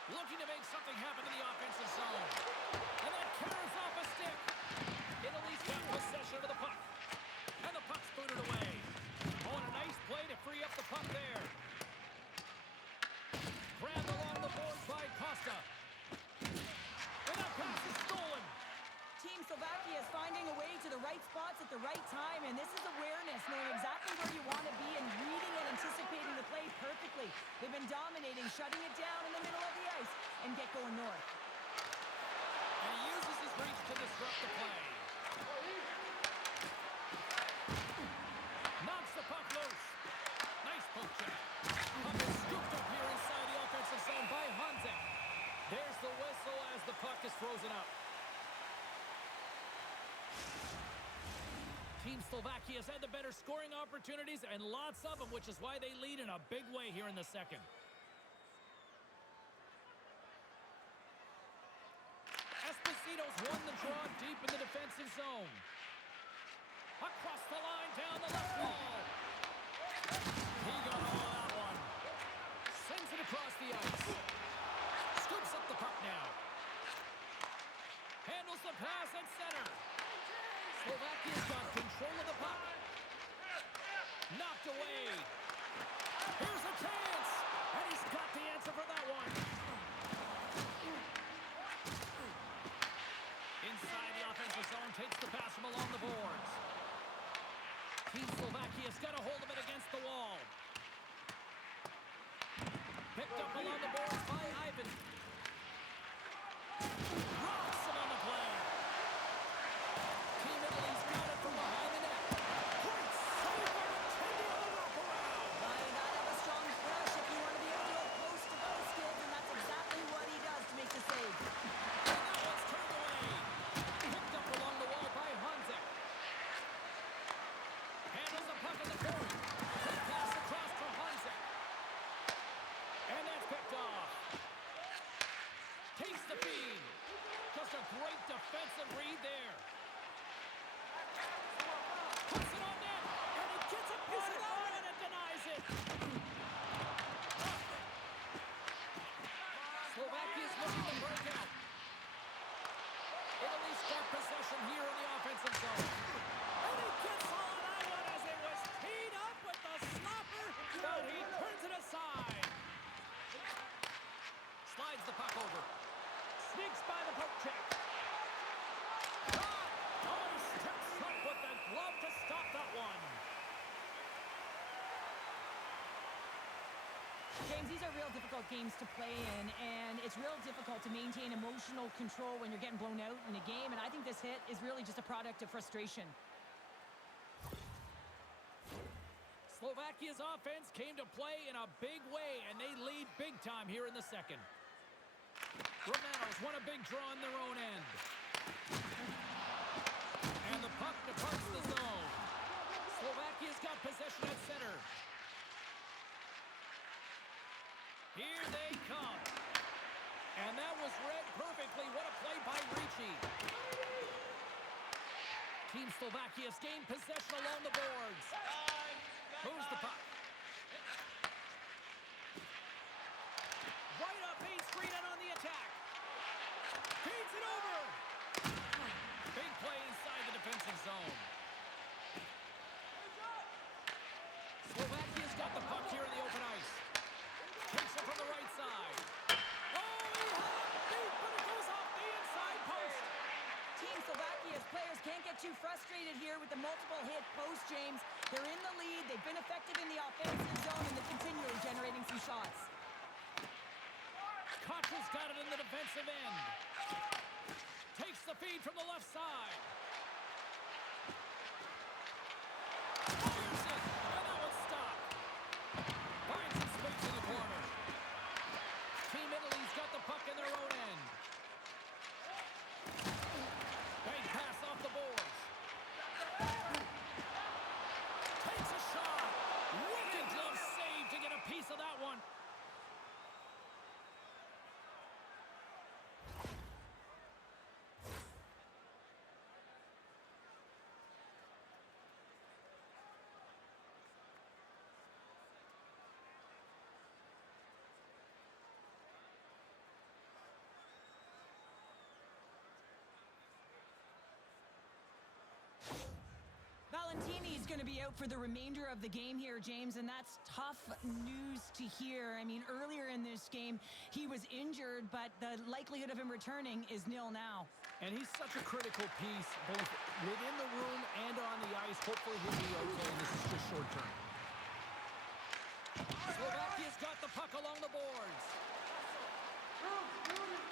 Looking to make something happen in the offensive zone. And that carries off a stick. Italy's got possession of the puck. And the puck's booted away. Oh, and a nice play to free up the puck there. Grabbed along the boards by Costa. And that pass is stolen. Team Slovakia is finding a way to the right spot shots at the right time, and this is awareness, knowing exactly where you want to be and reading and anticipating the play perfectly. They've been dominating, shutting it down in the middle of the ice, and get going north. And he uses his reach to disrupt the play. Knocks the puck loose. Nice poke check. Puck is scooped up here inside the offensive zone by Hanzek. There's the whistle as the puck is frozen up. Team Slovakia has had the better scoring opportunities and lots of them, which is why they lead in a big way here in the second. Esposito's won the draw deep in the defensive zone. Across the line, down the left wall. He got all of that one. Sends it across the ice. Scoops up the puck now. Handles the pass at center. Slovakia's got control of the puck. Knocked away. Here's a chance. And he's got the answer for that one. Inside the offensive zone, takes the pass from along the boards. Team Slovakia's got a hold of it against the wall. Picked up along the boards by Ivan. Rocks him on the play. Team Italy's got it from behind the net. Great save by Tindy on the wraparound. You gotta have a strong flush if you want to be able to go post-to-post skills, and that's exactly what he does to make the save. And that one's turned away. Picked up along the wall by Hanzek. Handles the puck in the corner. Quick pass across to Hanzek. And that's picked off. Takes the feed. Just a great defensive read there. Puts it on net. And it gets a piece of that and it denies it. Slovakia's looking to break out. Italy's got possession here in the offensive zone. And he gets all of that one as it was teed up with the slapper, but he turns it aside. Slides the puck over. Sneaks by the poke check. Shot! Oh, he steps up with the glove to stop that one. James, these are real difficult games to play in, and it's real difficult to maintain emotional control when you're getting blown out in a game, and I think this hit is really just a product of frustration. Slovakia's offense came to play in a big way, and they lead big time here in the second. Romano's won a big draw in their own end. And the puck departs the zone. Slovakia's got possession at center. Here they come. And that was read perfectly. What a play by Ricci. Team Slovakia's gained possession along the boards. Moves the puck. Right up Main Street and on the attack. Feeds it over. Big play inside the defensive zone. Slovakia's got the puck here in the open ice. Takes it from the right side. Oh, he had it deep, but it goes off the inside post. Team Slovakia's players can't get too frustrated here with the multiple hit post, James. They're in the lead. They've been effective in the offensive zone, and they're continually generating some shots. Koch's got it in the defensive end. Takes the feed from the left side. Fires it, and that one's stopped. Finds some space in the corner. Team Italy's got the puck in their own end. Big pass off the boards. Takes a shot. Wicked glove save to get a piece of that one. Valentini's going to be out for the remainder of the game here, James, and that's tough news to hear. I mean, earlier in this game, he was injured, but the likelihood of him returning is nil now. And he's such a critical piece, both within the room and on Hopefully he'll be okay, and this is just short term. Slovakia's got the puck along the boards.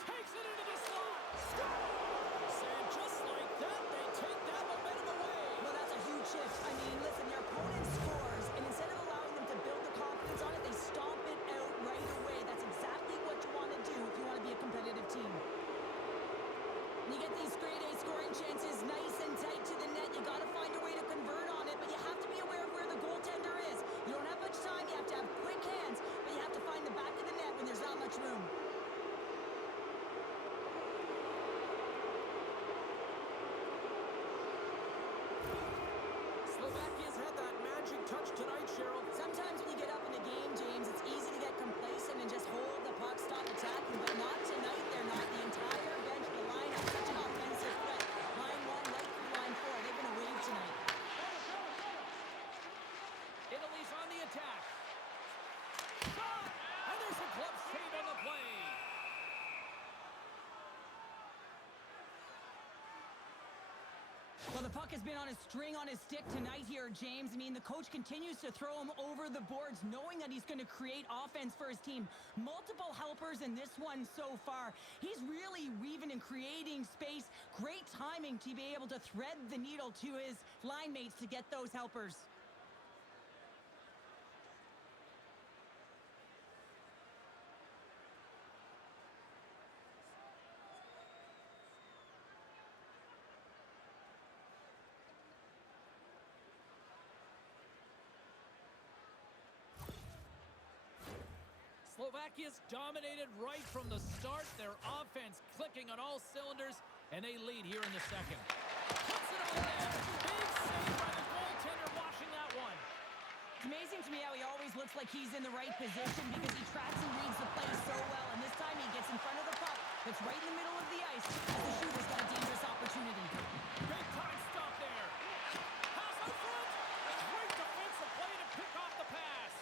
Takes it into the slot. Scores! And just like that, they take that momentum away. Well, that's a huge shift. I mean, listen, their opponent scores, and instead of allowing them to build the confidence on it, they stomp it out right away. That's exactly what you want to do if you want to be a competitive team. When you get these grade A scoring chances nice and tight to the net, you got to find a way to convert on it, but you have to be aware of where the goaltender is. You don't have much time. You have to have quick hands, but you have to find the back of the net when there's not much room. Slovakia's had that magic touch tonight, Cheryl. Sometimes when you get up in a game, James, it's easy to get complacent and just hold the puck, stop attacking, but not tonight. They're not. The entire bench, the lineup, such an offensive threat. Line 1 right through line 4. They've been a wave tonight. Italy's on the attack. Shot! And there's a glove save on the play. Well, the puck has been on a string on his stick tonight here, James. I mean, the coach continues to throw him over the boards, knowing that he's going to create offense for his team. Multiple helpers in this one so far. He's really weaving and creating space. Great timing to be able to thread the needle to his line mates to get those helpers. Slovakia's dominated right from the start. Their offense clicking on all cylinders, and they lead here in the second. Puts it on net. Big save by the goaltender watching that one. It's amazing to me how he always looks like he's in the right position because he tracks and reads the play so well. And this time he gets in front of the puck. It's right in the middle of the ice as the shooter's got a dangerous opportunity. Big time stop there. Pass out front. Great defensive play to pick off the pass.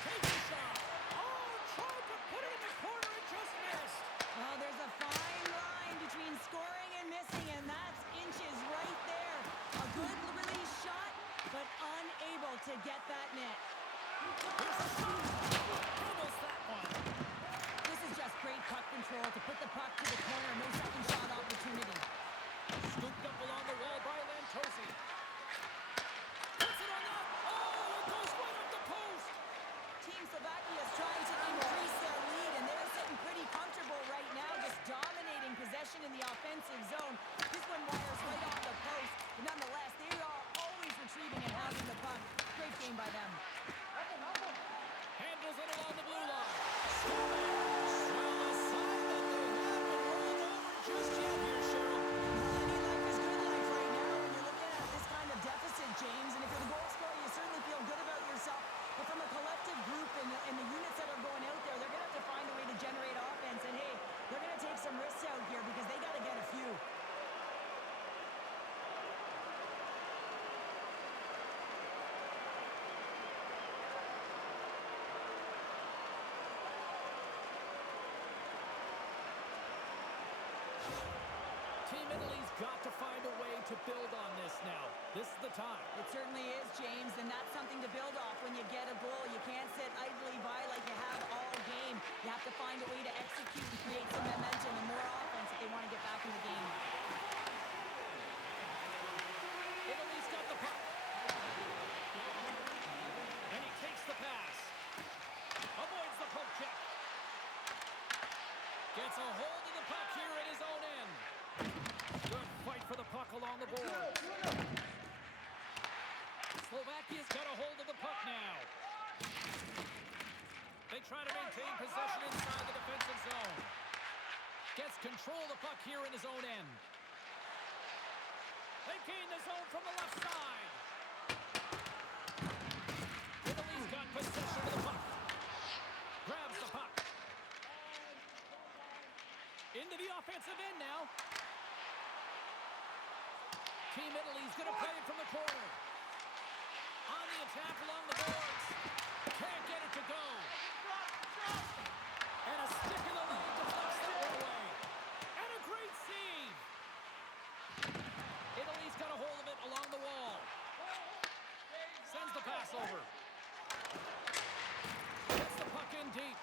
Takes a shot. Oh, tried to put it in the corner and just missed. Oh, there's a fine line between scoring and missing, and that's inches right there. A good release shot, but unable to get that net. Here's a shot. Handles that one. This is just great puck control to put the puck to the corner. No second shot opportunity. Scooped up along the wall by Lantosi. Puts it on net. Oh, it goes right up the post. Team Slovakia is trying to increase their lead, and they're sitting pretty comfortable right now, just dominating possession in the offensive zone. This one wires right off the post, but nonetheless, they are always retrieving and hounding the puck. Great game by them. Handles it along the blue line. Well, a sign that they haven't rolled over just yet here, Cheryl. Any life is good life right now when you're looking at this kind of deficit, James. And if you're the goal scorer, you certainly feel good about yourself. But from a collective group and the units that are going out there, they're going to have to find a way to generate offense. And, hey, they're going to take some risks out here because they got to get a few. Team Italy's got to find a way to build on this now. This is the time. It certainly is, James, and that's something to build off when you get a goal. You can't sit idly by like you have all game. You have to find a way to execute and create some momentum and more offense if they want to get back in the game. Italy's got the puck. And he takes the pass. Avoids the poke check. Gets a hold of the puck here at his own end. Good fight for the puck along the board. Slovakia's got a hold of the puck now. They try to maintain possession inside the defensive zone. Gets control of the puck here in his own end. They gain the zone from the left side. Italy's got possession of the puck. Grabs the puck. Into the offensive end now. Team Italy's going to play it from the corner. On the attack along the boards. Can't get it to go. And a stick in the leg deflects that one away. And a great save. Italy's got a hold pass over. Gets the puck in deep.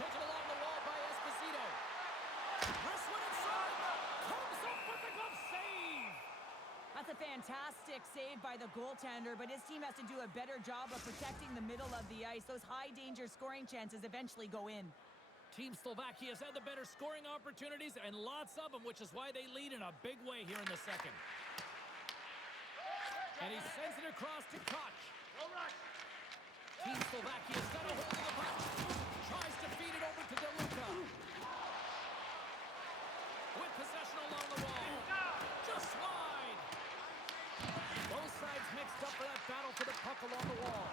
Taken along the wall by Esposito. Wrist one inside. Comes up with the glove save. That's a fantastic save by the goaltender, but his team has to do a better job of protecting the middle of the ice. Those high-danger scoring chances eventually go in. Team Slovakia has had the better scoring opportunities and lots of them, which is why they lead in a big way here in the second. And he sends it across to Koch. Team Slovakia's got a hold of the puck. Tries to feed it over to DeLuca. With possession along the wall. Just wide. Both sides mixed up for that battle for the puck along the wall.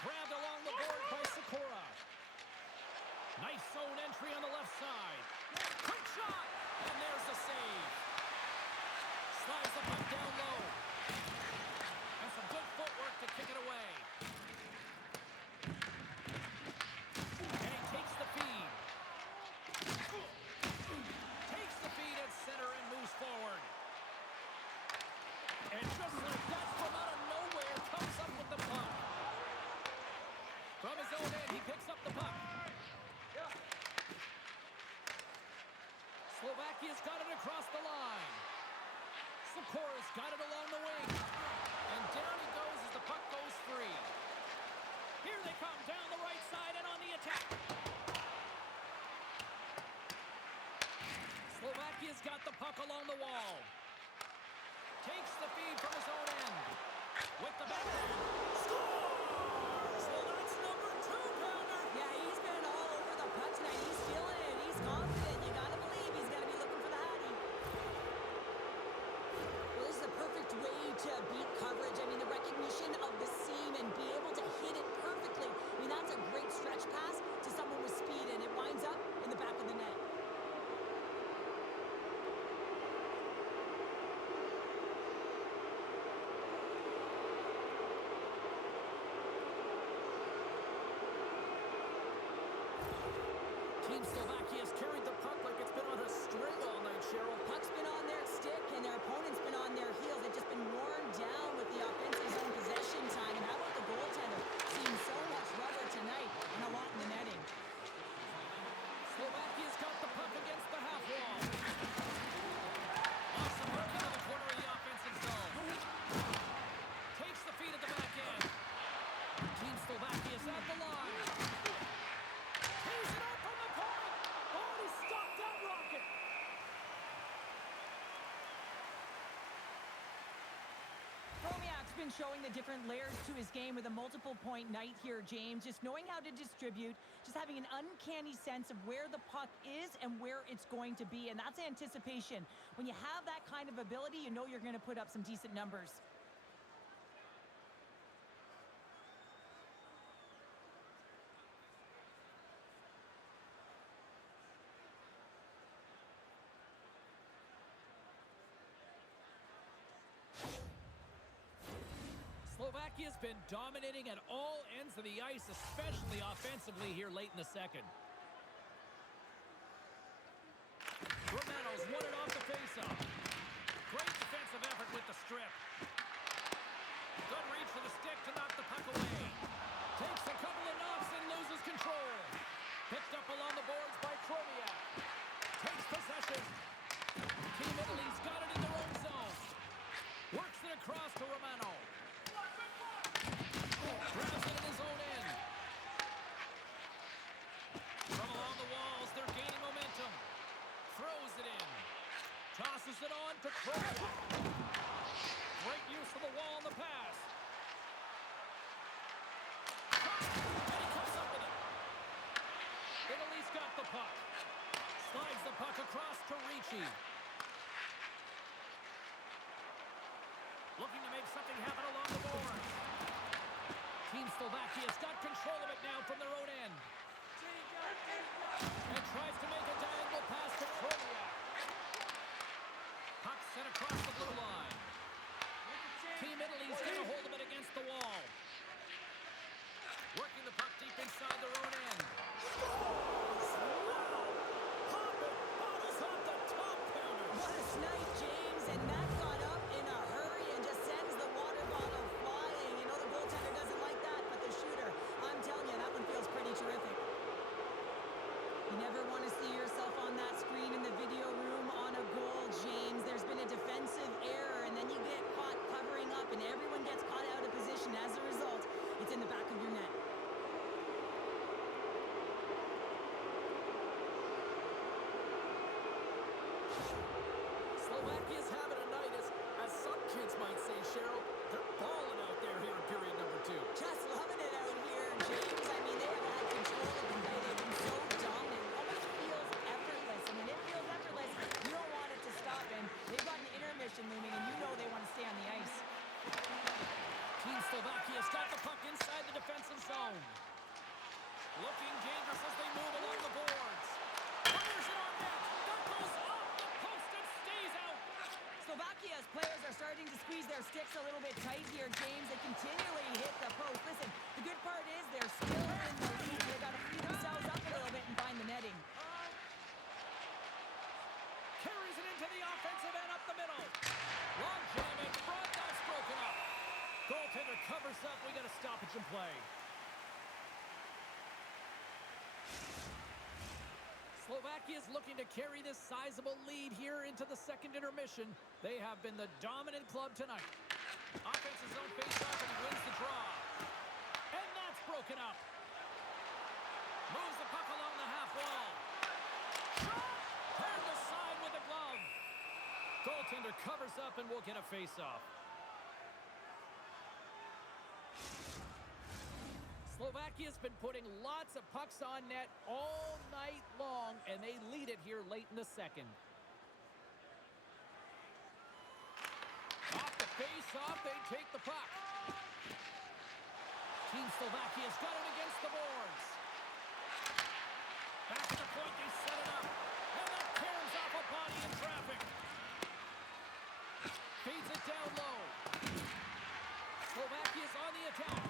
Grabbed along the board by Sikora. Nice zone entry on the left side. Quick shot! And there's the save. Slides the puck down low. And some good footwork to kick it away. And he takes the feed. Takes the feed at center and moves forward. And just like that, from out of nowhere, comes up with the puck. From his own end, he picks up the puck. Slovakia's got it across the line. Sikora's got it along the wing. And down he goes as the puck goes free. Here they come down the right side and on the attack. Slovakia's got the puck along the wall. Takes the feed from his own end. With the backhand. Scores! Well, that's number 2-pounder. Yeah, he's been all over the puck tonight. He's feeling it. He's confident. You gotta believe he's gonna be looking for the hattie. Well, this is a perfect way to beat coverage. I mean, the recognition of the seam and be able to hit it perfectly. I mean, that's a great stretch pass to someone with speed, and it winds up in the back of the net. Team Slovakia's carried the puck like it's been on a string all night, Cheryl. Puck's been on their stick, and their opponent's been on their heels. They've just been worn down with the offensive zone possession time. And how about the goaltender? Seeing so much rubber tonight and a lot in the netting. Slovakia's got the puck against the half wall. Awesome work into the corner of the offensive zone. Takes the feed at the back end. Team Slovakia's at the line. Tees it up from the point. Oh, he stopped that rocket. Chromiak's been showing the different layers to his game with a multiple point night here, James. Just knowing how to distribute, just having an uncanny sense of where the puck is and where it's going to be. And that's anticipation. When you have that kind of ability, you know you're going to put up some decent numbers. Slovakia's been dominating at all ends of the ice, especially offensively here late in the second. Romano's won it off the faceoff. Great defensive effort with the strip. Good reach for the stick to knock the puck away. Takes a couple of knocks and loses control. Picked up along the boards by Chromiak. Takes possession. Team Italy's got it in their own zone. Works it across to Romano. Grabs it in his own end. From along the walls, they're gaining momentum. Throws it in. Tosses it on to Chromiak. Great use of the wall on the pass. And he comes up with it. Italy's got the puck. Slides the puck across to Ricci. Looking to make something happen along the boards. Team Slovakia's got control of it now from their own end. And tries to make a diagonal pass to Chromiak. Puck sent across the blue line. Team Italy's got a hold of it against the wall. Working the puck deep inside their own end. Wow! Popping bottles off the top counter. What a snipe, James, and that got up in a hurry and just sends the might say, Cheryl. They're balling out there here in period number 2. Just loving it out here, James. I mean, they have had control of the play. They've been so dominant. It almost feels effortless. And when it feels effortless, you don't want it to stop. And they've got an intermission looming, and you know they want to stay on the ice. Team Slovakia's got the puck inside the defensive zone. Looking dangerous as they move along the boards. Fires it on net. That goes off the post and stays out. Slovakia's players are starting to squeeze their sticks a little bit tight here, James. They continually hit the post. Listen, the good part is they're still in the lead. They've got to free themselves up a little bit and find the netting. Carries it into the offensive end up the middle. Long jam in front. That's broken up. Goaltender covers up. We got a stoppage in play. Slovakia's looking to carry this sizable lead here into the second intermission. They have been the dominant club tonight. Offensive zone face-off, and he wins the draw. And that's broken up. Moves the puck along the half wall. Shot! Turned aside with the glove. Goaltender covers up, and we'll get a face-off. Slovakia's been putting lots of pucks on net all night long, and they lead it here late in the second. Off the face-off, they take the puck. Team Slovakia's got it against the boards. Back to the point, they set it up. And that tears off a body in traffic. Feeds it down low. Slovakia's on the attack.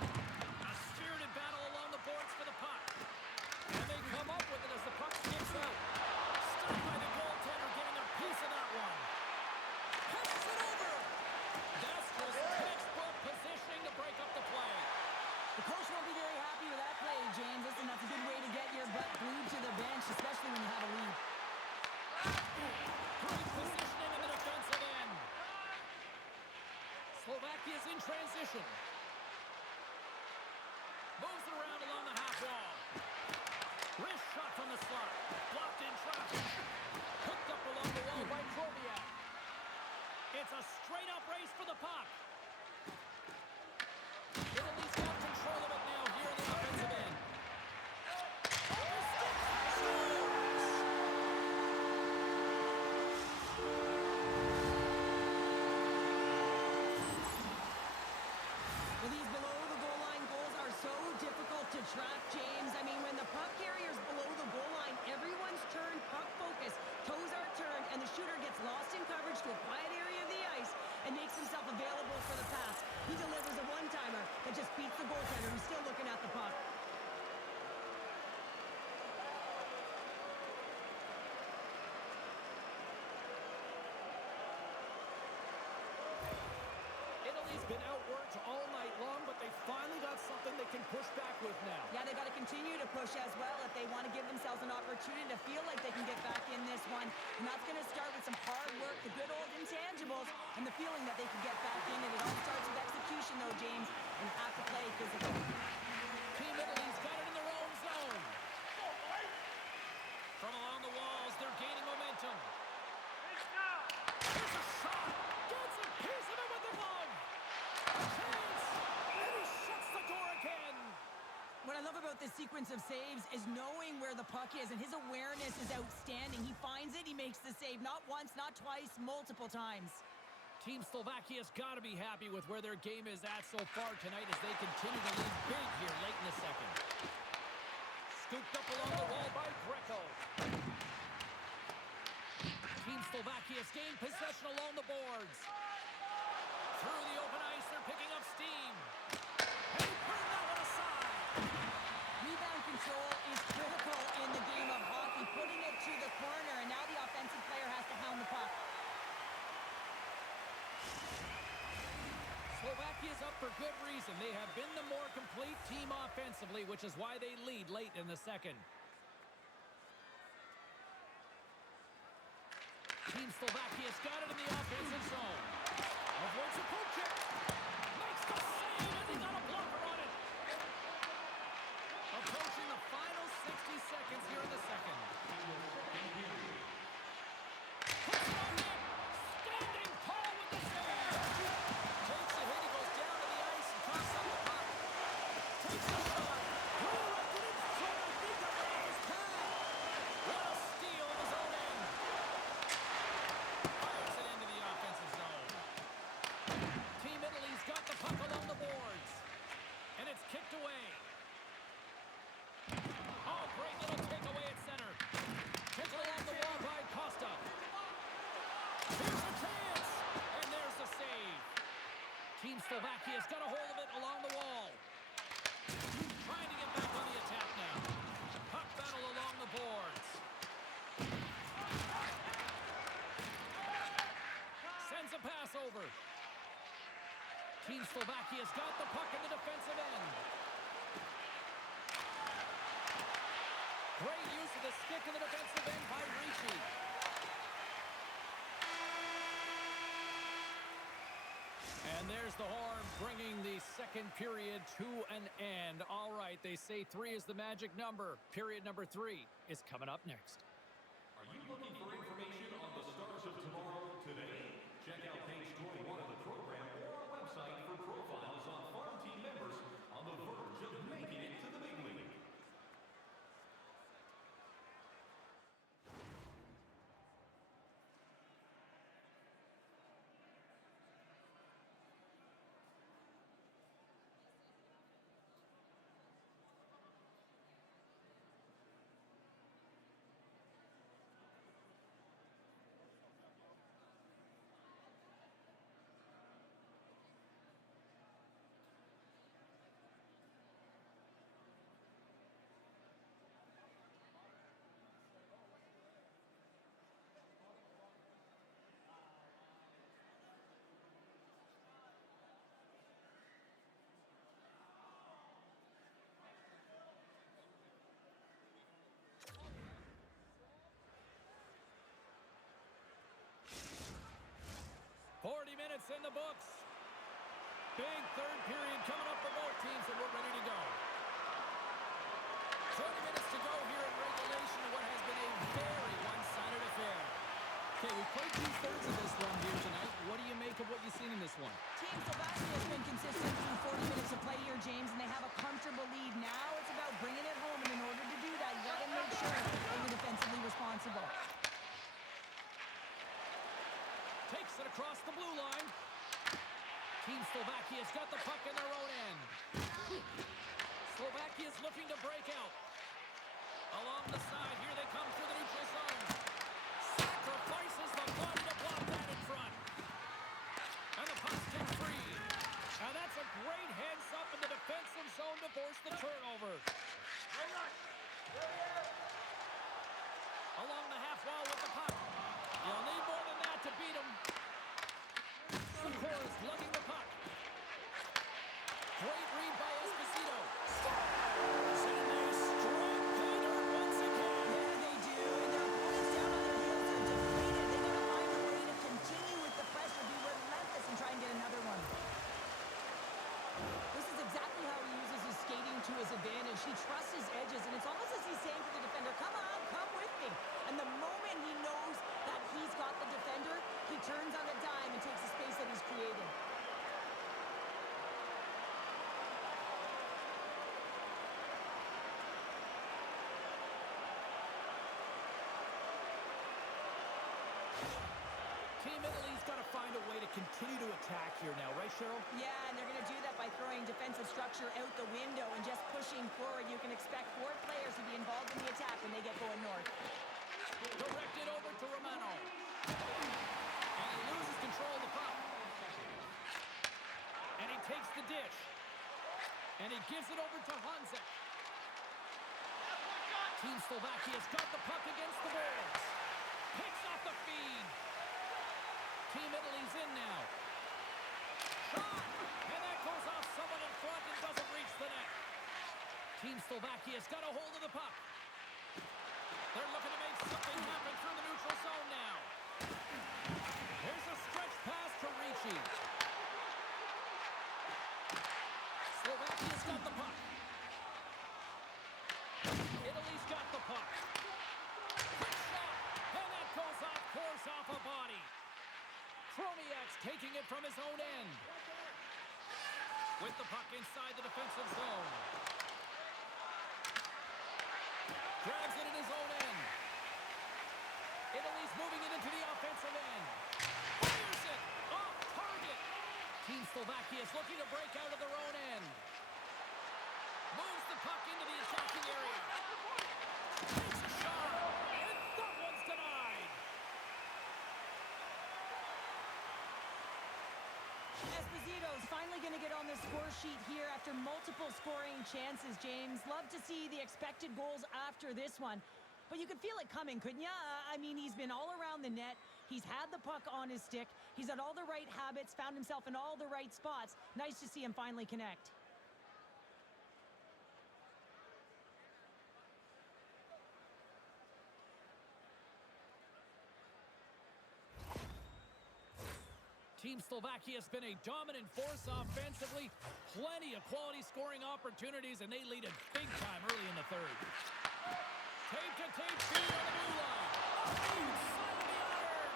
Spirited battle along the boards for the puck. And they come up with it as the puck skips out. Stopped by the goaltender, getting a piece of that one. Passes it over. That's just textbook positioning to break up the play. The coach won't be very happy with that play, James. Listen, that's a good way to get your butt glued to the bench, especially when you have a lead. Great positioning in the defensive end. Slovakia's in transition. Moves it around along the half wall. Wrist shot from the slot. Blocked in traffic. Hooked up along the wall by Kroviak. It's a straight-up race for the puck. Italy's got control of it now here in the offensive end. Well, these below-the-goal line goals are so difficult to track, James. I mean, when the puck carrier's below the goal line, everyone's turned puck focus. Toes are turned, and the shooter gets lost in coverage to a quiet area of the ice and makes himself available for the pass. He delivers a one-timer that just beats the goaltender who's still looking at the puck. Italy's been outworked all night long, but they finally got something they can push back with now. Yeah, they got to continue to push as well if they want to give themselves an opportunity to feel like they can get back in this one. And that's going to start with some hard work, the good old intangibles, and the feeling that they can get back in. And it all starts with execution, though, James, and have to play physically. Team Italy's got it in their own zone. From along the walls, they're gaining momentum. Here's a shot. Gets a piece of it with the glove. A chance. And he shuts the door again. What I love about this sequence of saves is knowing where the puck is, and his awareness is outstanding. He finds it, he makes the save. Not once, not twice, multiple times. Team Slovakia's got to be happy with where their game is at so far tonight as they continue to lead big here late in the second. Scooped up along the wall by Greco. Team Slovakia's gained possession along the boards. Through the open ice, they're picking up steam. And he burned that one aside. Rebound control is critical in the game of hockey, putting it to the corner, and now the offensive player has to hound the puck. Slovakia's up for good reason. They have been the more complete team offensively, which is why they lead late in the second. Team Slovakia's got it in the offensive zone. Avoids a poke check. Makes the save, and he got a blocker on it. Approaching the final 60 seconds here in the second. Puts it on net. Standing tall with the save. Here's a chance. And there's the save. Team Slovakia's got a hold of it along the wall. Trying to get back on the attack now. Puck battle along the boards. Sends a pass over. Team Slovakia's got the puck in the defensive end. Great use of the stick in the defensive end by Ricci. And there's the horn, bringing the second period to an end. All right, they say 3 is the magic number. Period number 3 is coming up next. Are you looking for information on the stars of tomorrow today? Check out page 21 of the program or our website for profiles on farm team members on the verge of making it to the big league. Minutes in the books. Big third period coming up for both teams, and we're ready to go. 20 minutes to go here in regulation of what has been a very one-sided affair. Okay, we played 2/3 of this one here tonight. What do you make of what you've seen in this one? Team Slovakia has been consistent through 40 minutes of play here, James, and they have a comfortable lead. Now it's about bringing it home, and in order to do that, you got to make sure that you're defensively responsible. Takes it across the blue line. Team Slovakia's got the puck in their own end. Slovakia's looking to break out. Along the side, here they come through the neutral zone. Sacrifices the body to block that in front. And the puck's kicked free. And that's a great heads up in the defensive zone to force the turnover. Along the half wall with the puck. You'll need more than that to beat him. Sikora's lugging the puck. Great read by Esposito. And they strike pay dirt once again. Yeah, they do, and their opponents down on their heels are deflated. They got to find a way to continue with the pressure, be relentless, and try and get another one. This is exactly how he uses his skating to his advantage. He trusts his edges, and it's almost as he's saying to the defender, come on, come with me. And the moment he knows that he's got the defender, he turns on a dime and takes the space that he's created. Team Italy's got to find a way to continue to attack here now, right, Cheryl? Yeah, and they're going to do that by throwing defensive structure out the window and just pushing forward. You can expect 4 players to be involved in the attack when they get going north. Directed over to Romano. And he loses control of the puck. And he takes the dish. And he gives it over to Hanzek. Team Slovakia's got the puck against the boards. Picks off the feed. Team Italy's in now. Shot! And that goes off someone in front and doesn't reach the net. Team Slovakia's got a hold of the puck. They're looking to make something happen through the neutral zone now. Here's a stretch pass to Ricci. Slovakia's got the puck. Italy's got the puck. Quick shot, and that goes off course off a body. Tromiak's taking it from his own end. With the puck inside the defensive zone. Grabs it in his own end. Italy's moving it into the offensive end. Fires it off target. Team Slovakia is looking to break out of their own end. Moves the puck into the attacking area. Takes a shot, and that one's denied. Esposito's finally going to get on the score sheet here after multiple scoring chances, James. Love to see the expected goals after this one. But you could feel it coming, couldn't you? I mean, he's been all around the net. He's had the puck on his stick. He's had all the right habits, found himself in all the right spots. Nice to see him finally connect. Team Slovakia has been a dominant force offensively. Plenty of quality scoring opportunities, and they lead it big time early in the third. Tape-to-tape feed on the blue line. Inside the iron.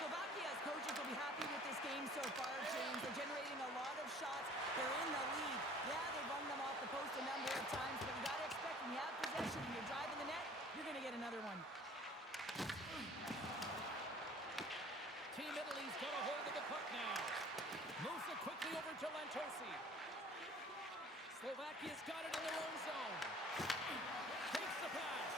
Slovakia's coaches will be happy with this game so far, James. They're generating a lot of shots. They're in the lead. Yeah, they've run them off the post a number of times, but you got to expect when you have possession and you're driving the net, you're going to get another one. Team Italy's got a hold of the puck now. Moves it quickly over to Lantosi. Slovakia's got it in their own zone. Takes the pass.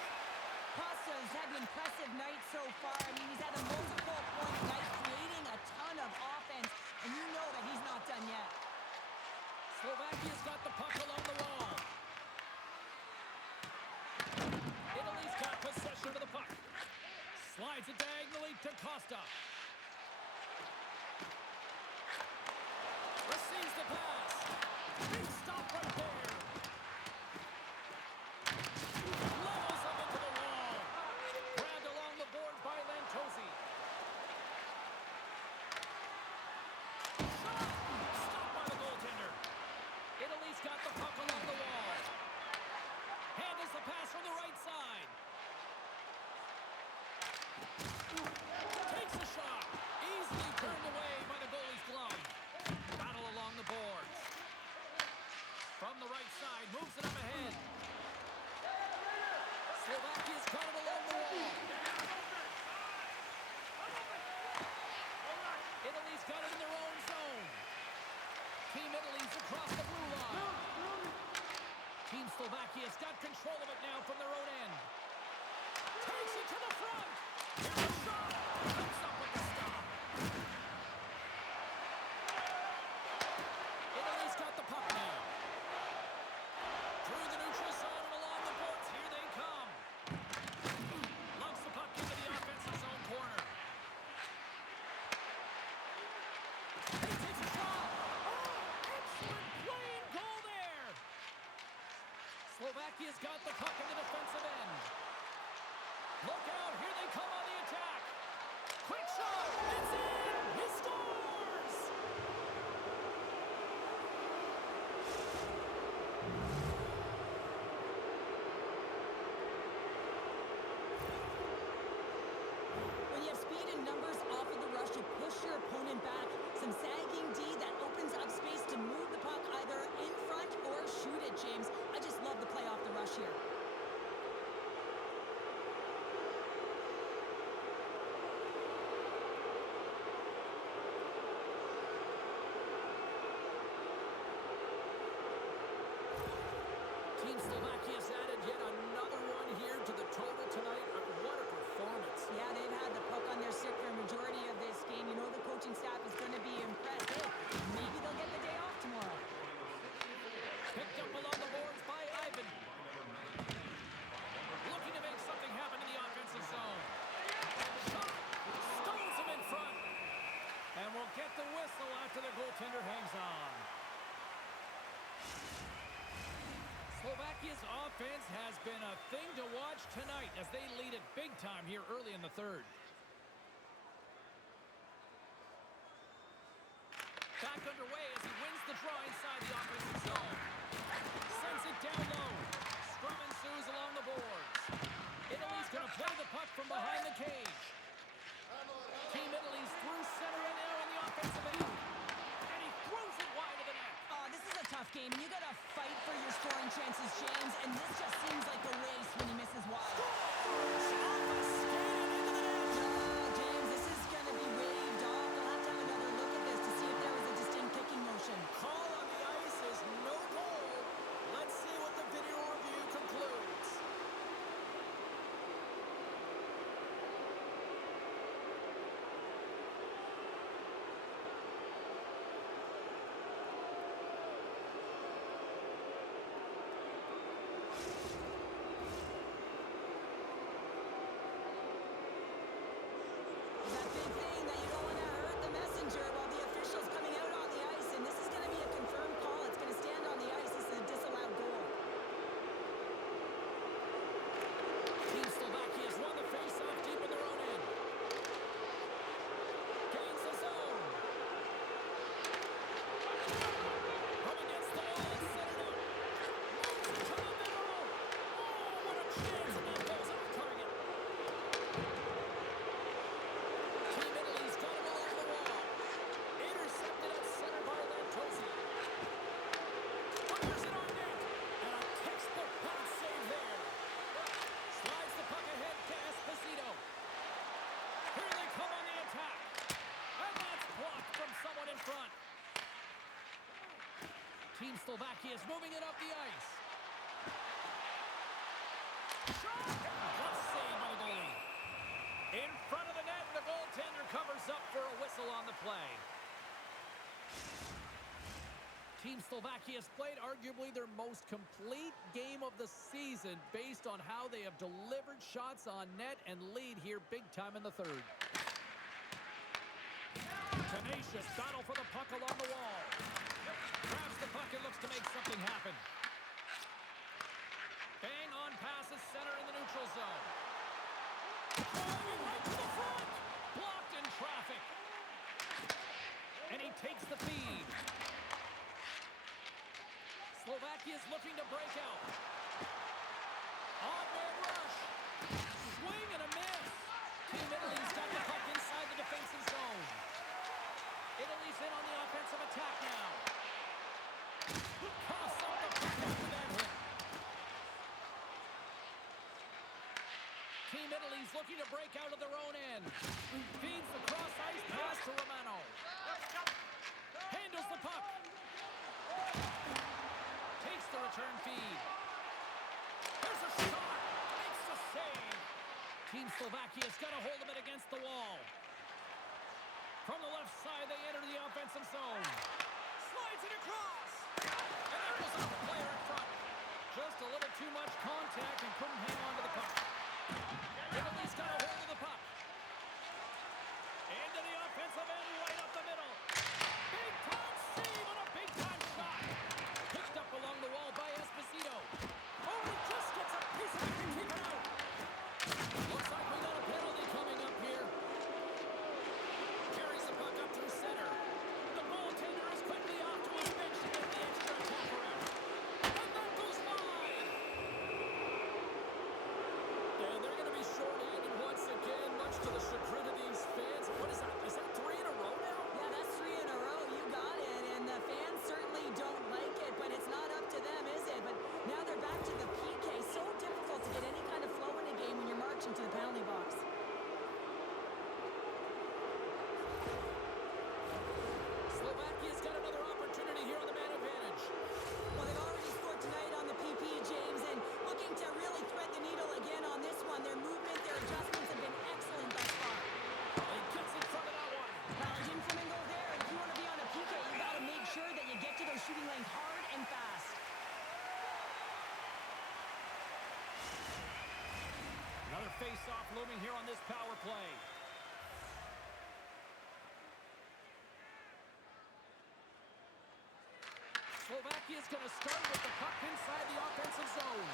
Pasta's had an impressive night so far. I mean, he's had a multiple-point night, creating a ton of offense, and you know that he's not done yet. Slovakia's got the puck along the wall. Italy's got possession of the puck. Slides it diagonally to Costa. Receives the pass. Big stop right there. Levels up into the wall. Grabbed along the boards by Lantosi. Shot! Stopped by the goaltender. Italy's got the puck along the wall. Handles the pass from the right side. Takes a shot. Easily turned away by the goalie's glove. Battle along the boards. From the right side, moves it up ahead. Slovakia's got it along the wall. Italy's got it in their own zone. Team Italy's across the blue line. Team Slovakia's got control of it now from their own end. Takes it to the front. Here's a shot. Comes up with the stop. Italy's got the puck now. Through the neutral zone and along the boards. Here they come. Lumps the puck into the offensive zone corner. He takes a shot. Oh, excellent play and goal there. Slovakia's got the puck in the defensive end. Look out, here they come on the attack. Quick shot, it's in, he scores! When you have speed and numbers off of the rush, you push your opponent back. Some sagging D that opens up space to move the puck either in front or shoot it, James. I just love the play off the rush here. Team Slovakia's added yet another one here to the total tonight. What a performance. Yeah, they've had the puck on their stick for a majority of this game. You know the coaching staff is going to be impressed. Hey, maybe they'll get the day off tomorrow. Picked up along the boards by Ivan. Looking to make something happen in the offensive zone. Shot! Stones him in front. And we'll get the whistle after the goaltender hangs on. Slovakia's offense has been a thing to watch tonight as they lead it big time here early in the third. Back underway as he wins the draw inside the offensive zone. Sends it down low. Scrum ensues along the boards. Italy's going to play the puck from behind the cage. Team Italy's through center right now in the offensive end. And he throws it wide of the net. This is a tough game, and you got to fight for your scoring chances, James, and this just seems like a waste when he misses wide. James, this is going to be waved off. They'll have to have another look at this to see if there was a distinct kicking motion. Call on the ice is no goal. Let's see what the video review concludes. Slovakia is moving it up the ice. Shot! Glove save by the goalie. In front of the net, the goaltender covers up for a whistle on the play. Team Slovakia has played arguably their most complete game of the season based on how they have delivered shots on net and lead here big time in the third. Tenacious battle for the puck along the wall. Grabs the puck and looks to make something happen. Bang on passes center in the neutral zone. Driving right to the front. Blocked in traffic. And he takes the feed. Slovakia is looking to break out. On-man rush. Swing and a miss. Team Italy's got the puck inside the defensive zone. Italy's in on the offensive attack now. Toss up the puck after that hit. Team Italy's looking to break out of their own end. Feeds the cross-ice pass to Romano. Handles the puck. Takes the return feed. There's a shot. Makes the save. Team Slovakia's got a hold of it against the wall. From the left side, they enter the offensive zone. Slides it across. And there goes off the player in front. Just a little too much contact and couldn't hang on to the puck. Italy's got a hold of the puck. Into the offensive end, right up the middle. Big time save on a big time shot. Picked up along the wall by Esposito. Oh, he just gets a piece of it to keep it out. Looks like we got a penalty coming up here. Carries the puck up through center. The goaltender is quickly off to his bench to get the extra attacker out. And that goes wide. And they're going to be short-handed once again, much to the chagrin of these fans. What is that? Is that 3 in a row now? Yeah, that's 3 in a row. You got it. And the fans certainly don't like it, but it's not up to them, is it? But now they're back to the PK. So difficult to get any kind of flow in a game when you're marching to the penalty box. Slovakia's got another opportunity here on the man advantage. Well, they've already scored tonight on the PP, James, and looking to really thread the needle again on this one. Their movement, their adjustments have been excellent thus far. He gets in front of that one. Well, Jim Flamingo there, and if you want to be on a PK, you got to make sure that you get to those shooting lanes hard and fast. Another face-off looming here on this power play. Slovakia's going to start with the puck inside the offensive zone.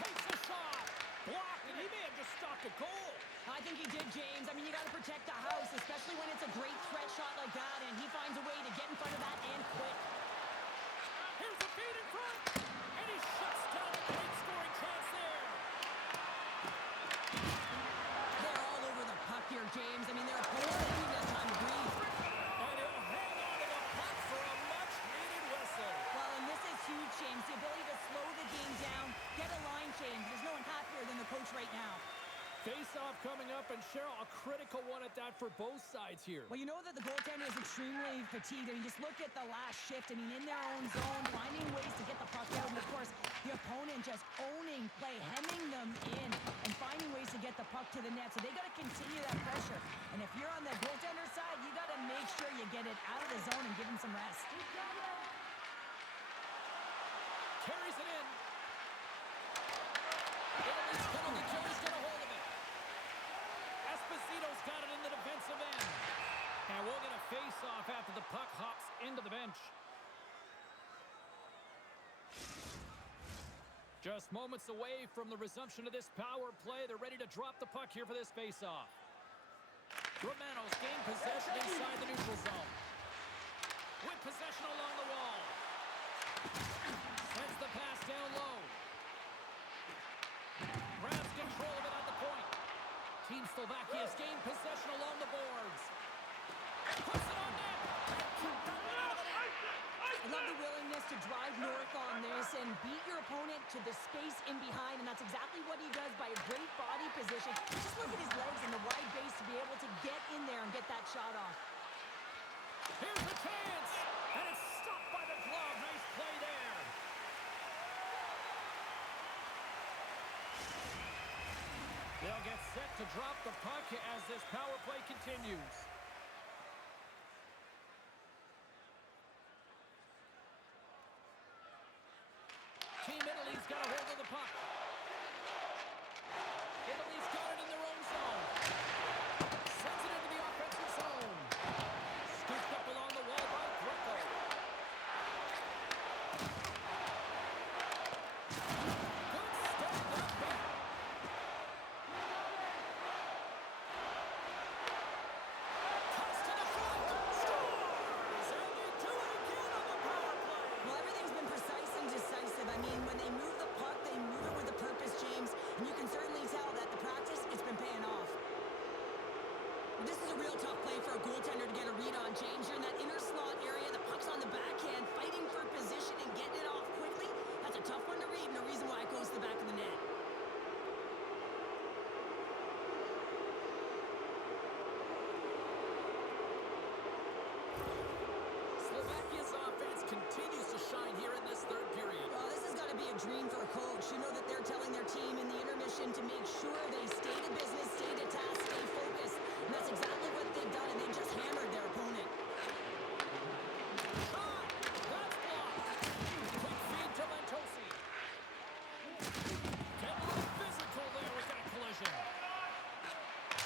Takes a shot. Blocked, and he may have just stopped a goal. I think he did, James. I mean, you got to protect the house, especially when it's a great threat shot like that, and he finds a way to get in front of that and quick. Here's the feed in front, and he shuts down a great scoring chance there. They're all over the puck here, James. I mean, their opponents don't even have time to breathe. And he'll hang on to the puck for a much-needed whistle. Well, and this is huge, James. The ability to slow the game down, get a line change. There's no one happier than the coach right now. Face-off coming up, and Cheryl, a critical one at that for both sides here. Well, you know that the goaltender is extremely fatigued. I mean, just look at the last shift. I mean, in their own zone, finding ways to get the puck out. And, of course, the opponent just owning play, hemming them in, and finding ways to get the puck to the net. So they got to continue that pressure. And if you're on the goaltender side, you got to make sure you get it out of the zone and give him some rest. Carries it in. Italy's penalty killer's got a hold of it. Esposito's got it in the defensive end. And we'll get a face-off after the puck hops into the bench. Just moments away from the resumption of this power play. They're ready to drop the puck here for this face-off. Romano's gained possession inside the neutral zone. With possession along the wall. Sends the pass down low. Grabs control of it at the point. Team Slovakia's gained possession along the boards. Puts it on net. I love the willingness to drive north on this and beat your opponent to the space in behind, and that's exactly what he does by a great body position. Just look at his legs and the wide base to be able to get in there and get that shot off. Here's the chance, and it's stopped by to drop the puck as this power play continues. Team Italy's got a hold of the puck. Italy's got it in their own zone. Sends it into the offensive zone. Scooped up along the wall by Greco. Good stand-up back. Cuts to the front. Scores! And they do it again on the power play. Well, everything's been precise and decisive. I mean, when they move the puck, they move it with a purpose, James. And you can certainly tell that the practice, it's been paying off. This is a real tough play for a goaltender to get a read on, James. You're in that inner slot area. The puck's on the backhand, fighting for position and getting it off quickly. That's a tough one to read, and a reason why it goes to the back of the net. Slovakia's offense continues to shine here in this third period. Well, this has got to be a dream for a coach. You know that they're telling their team in the intermission to make sure they stay to business, stay to task, stay focused. And that's exactly what they've done, and they've just hammered their opponent. Shot! That's blocked. Quick feed to Lantosi. Getting a little physical there with that collision.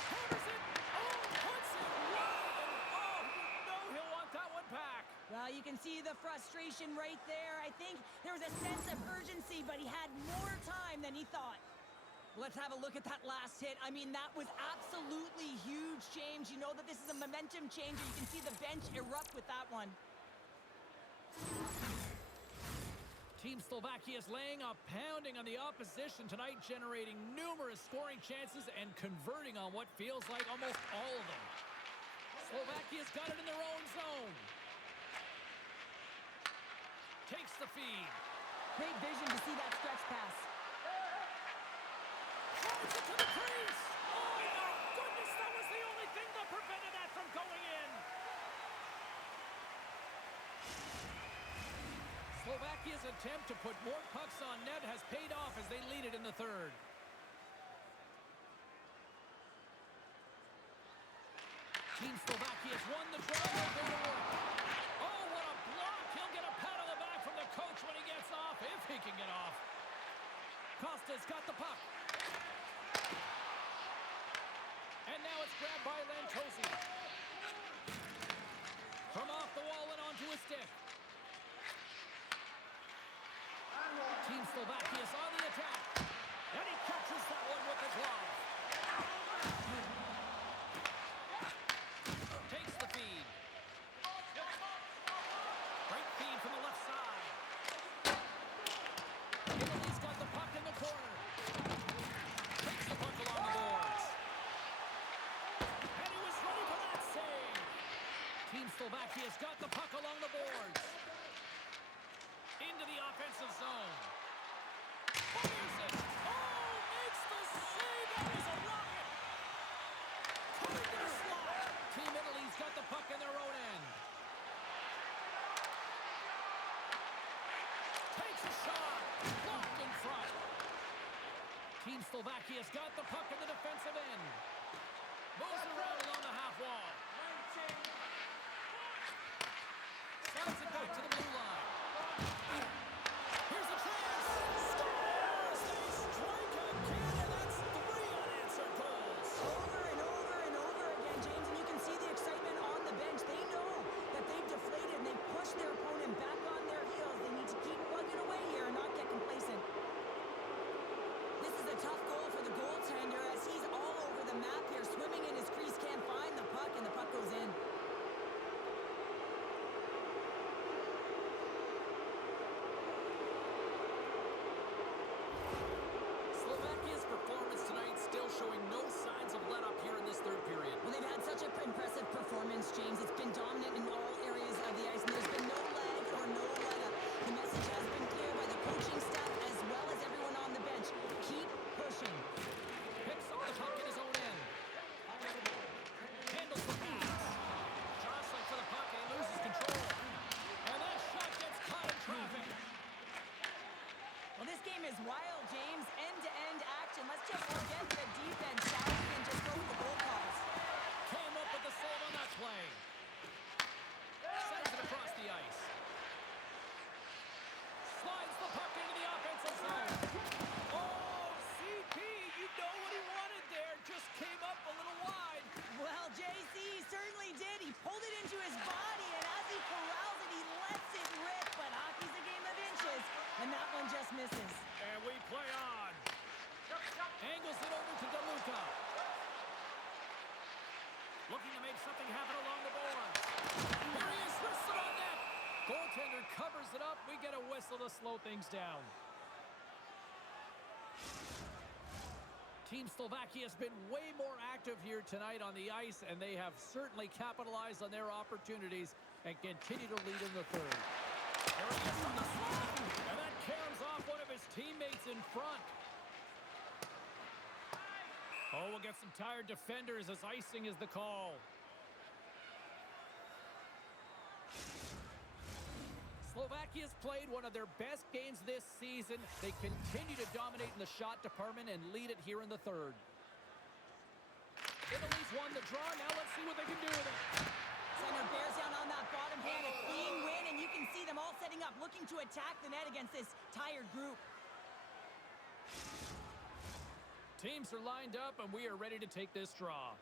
Hammers it. Oh, puts it wide. Oh, no, he'll want that one back. Well, you can see the frustration right there. I think there was a sense of urgency, but he had more time than he thought. Let's have a look at that last hit. I mean, that was absolutely huge, James. You know that this is a momentum changer. You can see the bench erupt with that one. Team Slovakia is laying a pounding on the opposition tonight, generating numerous scoring chances and converting on what feels like almost all of them. Slovakia's got it in their own zone. Takes the feed. Great vision to see that stretch pass. Drives it to the crease. Oh, my goodness, that was the only thing that prevented that from going in. Slovakia's attempt to put more pucks on net has paid off as they lead it in the third. Team Slovakia's won the draw. They'll go to work. Oh, what a block. He'll get a pat on the back from the coach when he gets off, if he can get off. Costa's got the puck. And now it's grabbed by Lantosi. From off the wall and onto his stick. Team Slovakia's on the attack. And he catches that one with the glove. Takes the feed. Great feed from the left side. Italy's got the puck in the corner. Takes the puck along the boards. And he was ready for that save. Team Slovakia's got the puck along the boards. Into the offensive zone. Fires it. Oh, makes the save. That was a rocket. Coming to the slot. Team Italy's got the puck in their own end. Takes a shot. Blocked in front. Team Slovakia's got the puck in the defensive end. Moves around along the half wall. Slides it back to the blue line. Here's a chance. Scores! They strike again, and that's 3 unanswered goals. Over and over and over again, James, and you can see the excitement on the bench. They know that they've deflated and they've pushed their opponent back on their heels. They need to keep plugging away here and not get complacent. This is a tough goal for the goaltender as he's all over the map here, swimming in his crease Looking to make something happen along the boards. Here he is, whistle on net. Goaltender covers it up. We get a whistle to slow things down. Team Slovakia has been way more active here tonight on the ice, and they have certainly capitalized on their opportunities and continue to lead in the third. There he is from the slot, and that caroms off one of his teammates in front. Oh, we'll get some tired defenders as icing is the call. Slovakia's played one of their best games this season. They continue to dominate in the shot department and lead it here in the third. Italy's won the draw. Now let's see what they can do with it. Center bears down on that bottom hand. A clean win, and you can see them all setting up, looking to attack the net against this tired group. Teams are lined up, and we are ready to take this draw.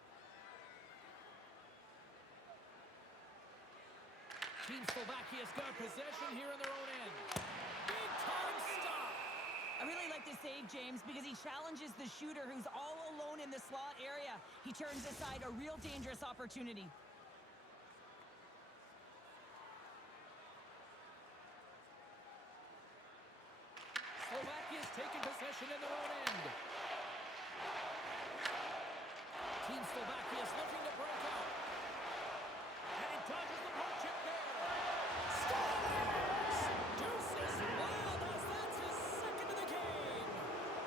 Team Slovakia's got possession here in their own end. Big time stop. I really like this save, James, because he challenges the shooter who's all alone in the slot area. He turns aside a real dangerous opportunity. Slovakia's taken possession in their own end. Team Slovakia's looking to break out. And he dodges the poke check there. Scores! Deuces wild as that's his second of the game.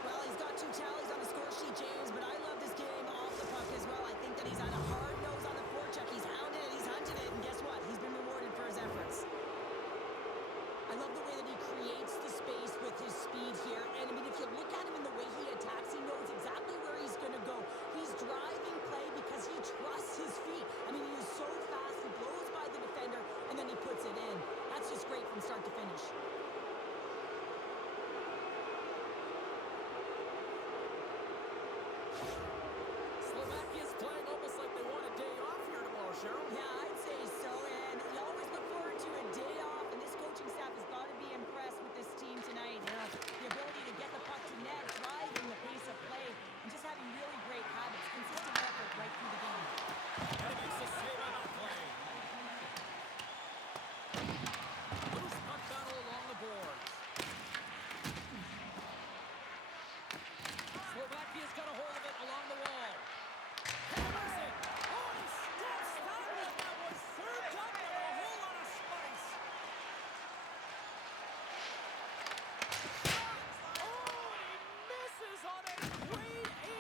Well, he's got 2 tallies on the score sheet, James, but I love this game off the puck as well. I think that he's had a hard nose on the forecheck. He's hounded it, he's hunted it, and guess what? He's been rewarded for his efforts. I love the way that he creates the space with his speed here. And, I mean, if you look at him in the way he attacks, he knows exactly where he's going to go. He's driving play because he trusts his feet. I mean, he is so fast. He blows by the defender, and then he puts it in. That's just great from start to finish. Slovakia's playing almost like they want a day off here tomorrow, Cheryl. Yeah, I'd say so. And you always look forward to a day off, and this coaching staff has got to be impressed with this team tonight. You know, the ability to get the puck to net, driving the pace of play, and just having really great habits, consistent effort right through the game. And he makes the save on that play. Loose puck battle along the boards. Slovakia's got a hold of it along the wall. Hammers it. Oh, he steps that one. That was served up with a whole lot of spice. Oh, and he misses on a grade A+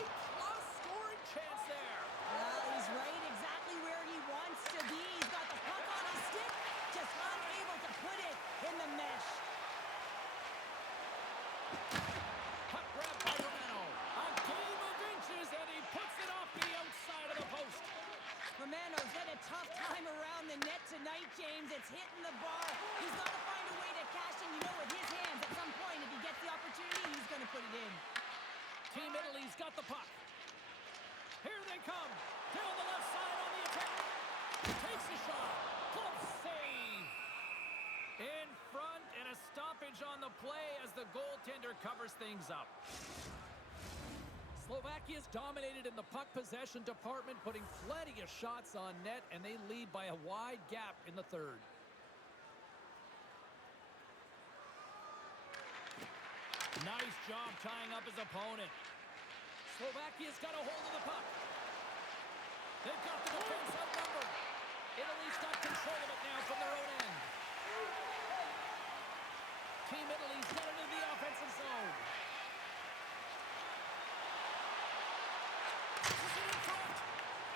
scoring chance there. Well, he's right exactly where he wants to be. He's got the puck on his stick, just unable to put it in the mesh. Puck grabbed by Romano. A game of inches, and he puts it off the outside of the post. Romano's had a tough time around the net tonight, James. It's hitting the bar. He's got to find a way to cash in, you know, with his hands. At some point, if he gets the opportunity, he's going to put it in. Team Italy's got the puck. Here they come. Down the left side on the attack. Takes a shot. Glove save. In front, and a stoppage on the play as the goaltender covers things up. Slovakia's dominated in the puck possession department, putting plenty of shots on net, and they lead by a wide gap in the third. Nice job tying up his opponent. Slovakia's got a hold of the puck. They've got the defense outnumbered. Italy's got control of it now from their own end. Team Italy's got it into the offensive zone. Pushes it in front,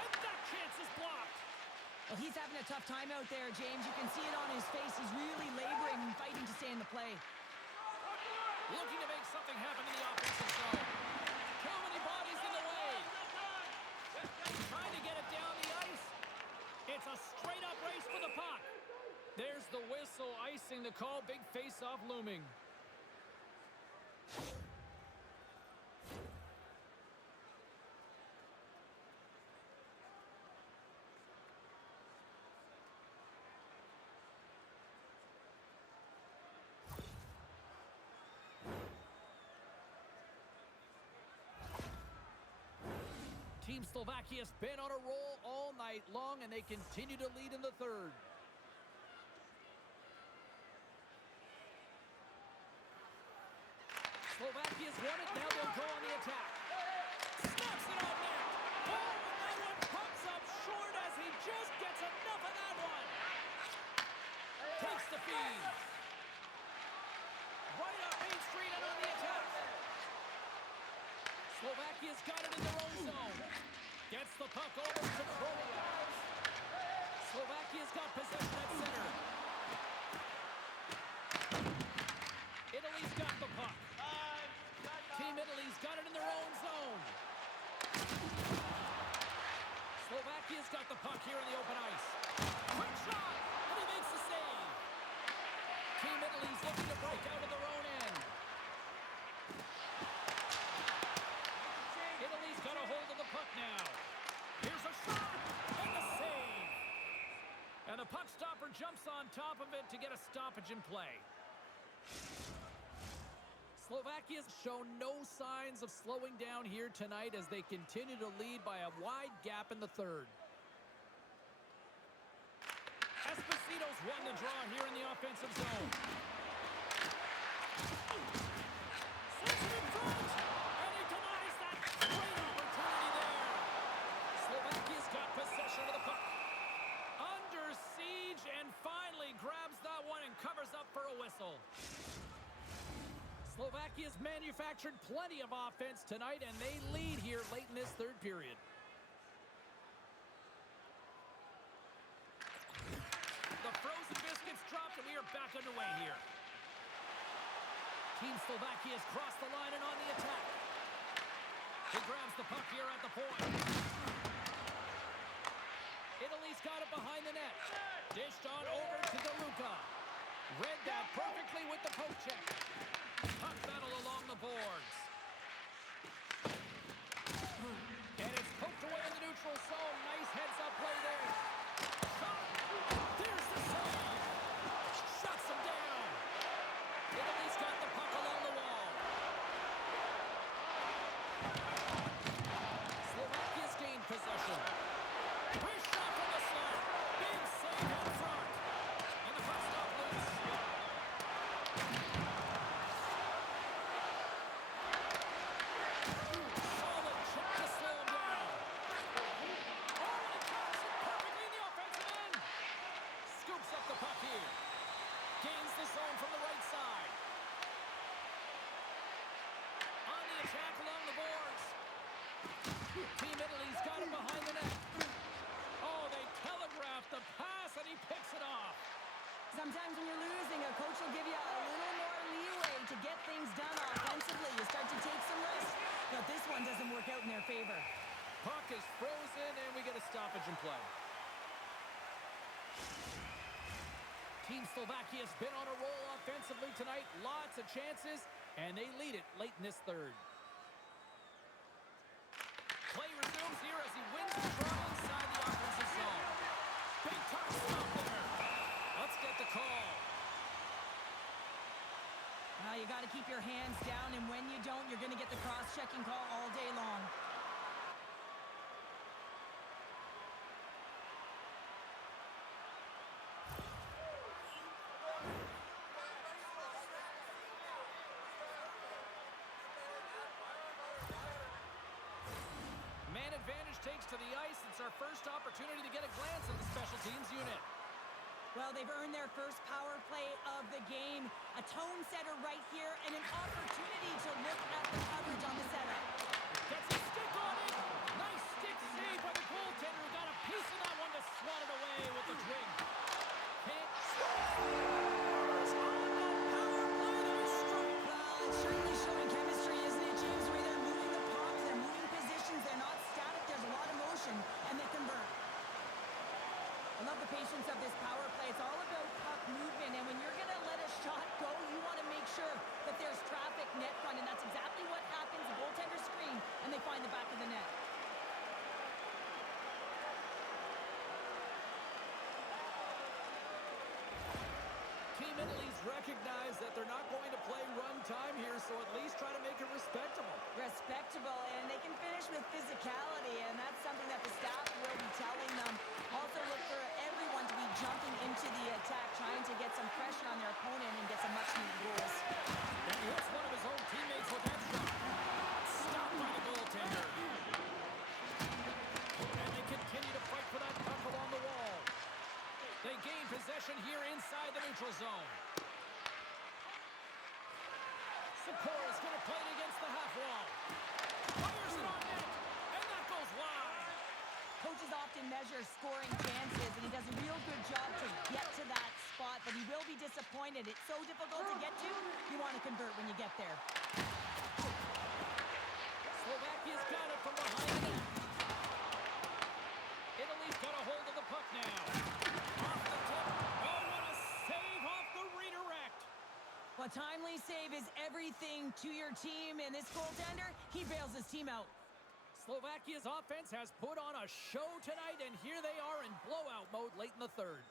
and that chance is blocked. Well, he's having a tough time out there, James. You can see it on his face. He's really laboring and fighting to stay in the play. Looking to make something happen in the offensive zone. Too many bodies in the way. Trying to get it down the ice. It's a straight-up race for the puck. There's the whistle, icing the call. Big face-off looming. Team Slovakia's been on a roll all night. night long, and they continue to lead in the third. Slovakia's won it. Now they'll go on the attack. Snaps it on net. Oh, and that one comes up short as he just gets enough of that one. Takes the feed. Right up Main Street and on the attack. Slovakia's got it in their own zone. Gets the puck over to Croatia. Slovakia's got possession at center. Italy's got the puck. Team Italy's got it in their own zone. Slovakia's got the puck here in the open ice. Quick shot, and he makes the save. Team Italy's looking to break out of their own end. Italy's got a hold of the puck now. Here's a shot, and the save. And the puck stopper jumps on top of it to get a stoppage in play. Slovakia's shown no signs of slowing down here tonight as they continue to lead by a wide gap in the third. Esposito's won the draw here in the offensive zone. Slips it in front, and he denies that great opportunity there. Slovakia's got possession of the puck. Under siege, and finally grabs that one and covers up for a whistle. Slovakia's manufactured plenty of offense tonight, and they lead here late in this third period. The frozen biscuits dropped, and we are back underway here. Team Slovakia's crossed the line and on the attack. He grabs the puck here at the point. Italy's got it behind the net. Dished on over to DeLuca. Read that perfectly with the poke check. Puck battle along the boards. And it's poked away in the neutral zone. Nice heads-up play there. Shot. There's the save. Shuts him down. Italy's got the puck along the wall. Slovakia's gained possession. First shot from the slot. Big save in front. And the puck stopped loose. Solid check to slow him down. Oh, and he catches it perfectly in the offensive end. Scoops up the puck here. Gains the zone from the right side. On the attack along the boards. Team Italy's got it behind the net. Oh, they telegraphed the pass, and he picks it off. Sometimes when you're losing, a coach will give you a little more leeway to get things done offensively. You start to take some risks, but this one doesn't work out in their favor. Puck is frozen, and we get a stoppage in play. Team Slovakia's been on a roll offensively tonight. Lots of chances, and they lead it late in this third. Play resumes here as he wins the draw inside the offensive zone. Big time stop there. Let's get the call. Now you got to keep your hands down, and when you don't, you're going to get the cross-checking call all day long. Man advantage takes to the ice. It's our first opportunity to get a glance at the special teams unit. Well, they've earned their first power play of the game. A tone setter right here, and an opportunity to look at the coverage on the setup. Gets a stick on it. Nice stick save by the goaltender. Got a piece of that one to swat it away with the twig. Can't scores on the power play. They're struck. Well, it's certainly showing chemistry, isn't it, James? Where they're moving the puck, they're moving positions, they're not static, there's a lot of motion, and they convert. I love the patience of this power play. It's all about puck movement, and when you're going to let a shot go, you want to make sure that there's traffic net front, and that's exactly what happens. The goaltender screen, and they find the back of the net. Team Italy's recognized that they're not going to play run time here, so at least try to make it respectable. Respectable, and they can finish with physicality, and that's something that the staff will be telling them. some pressure on their opponent and get some much-needed goals. And he hits one of his own teammates with that shot. Stopped by the goaltender. And they continue to fight for that puck along the wall. They gain possession here inside the neutral zone. Sapora's going to play it against the half wall. Fires it on net, and that goes wide. Coaches often measure scoring chances, and he does a real good job to get to that spot, but he will be disappointed. It's so difficult to get to, you want to convert when you get there. Slovakia's got it from behind the net. Italy's got a hold of the puck now. Off the tip. Oh, what a save off the redirect. A timely save is everything to your team, and this goaltender, he bails his team out. Slovakia's offense has put on a show tonight, and here they are in blowout mode late in the third.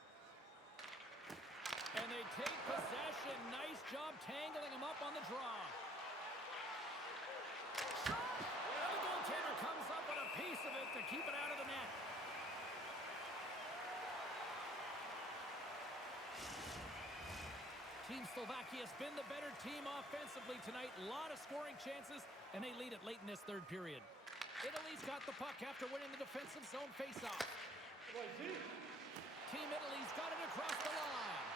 And they take possession. Nice job tangling him up on the draw. Shot! And the goaltender comes up with a piece of it to keep it out of the net. Team Slovakia has been the better team offensively tonight. A lot of scoring chances, and they lead it late in this third period. Italy's got the puck after winning the defensive zone faceoff. Team Italy's got it across the line.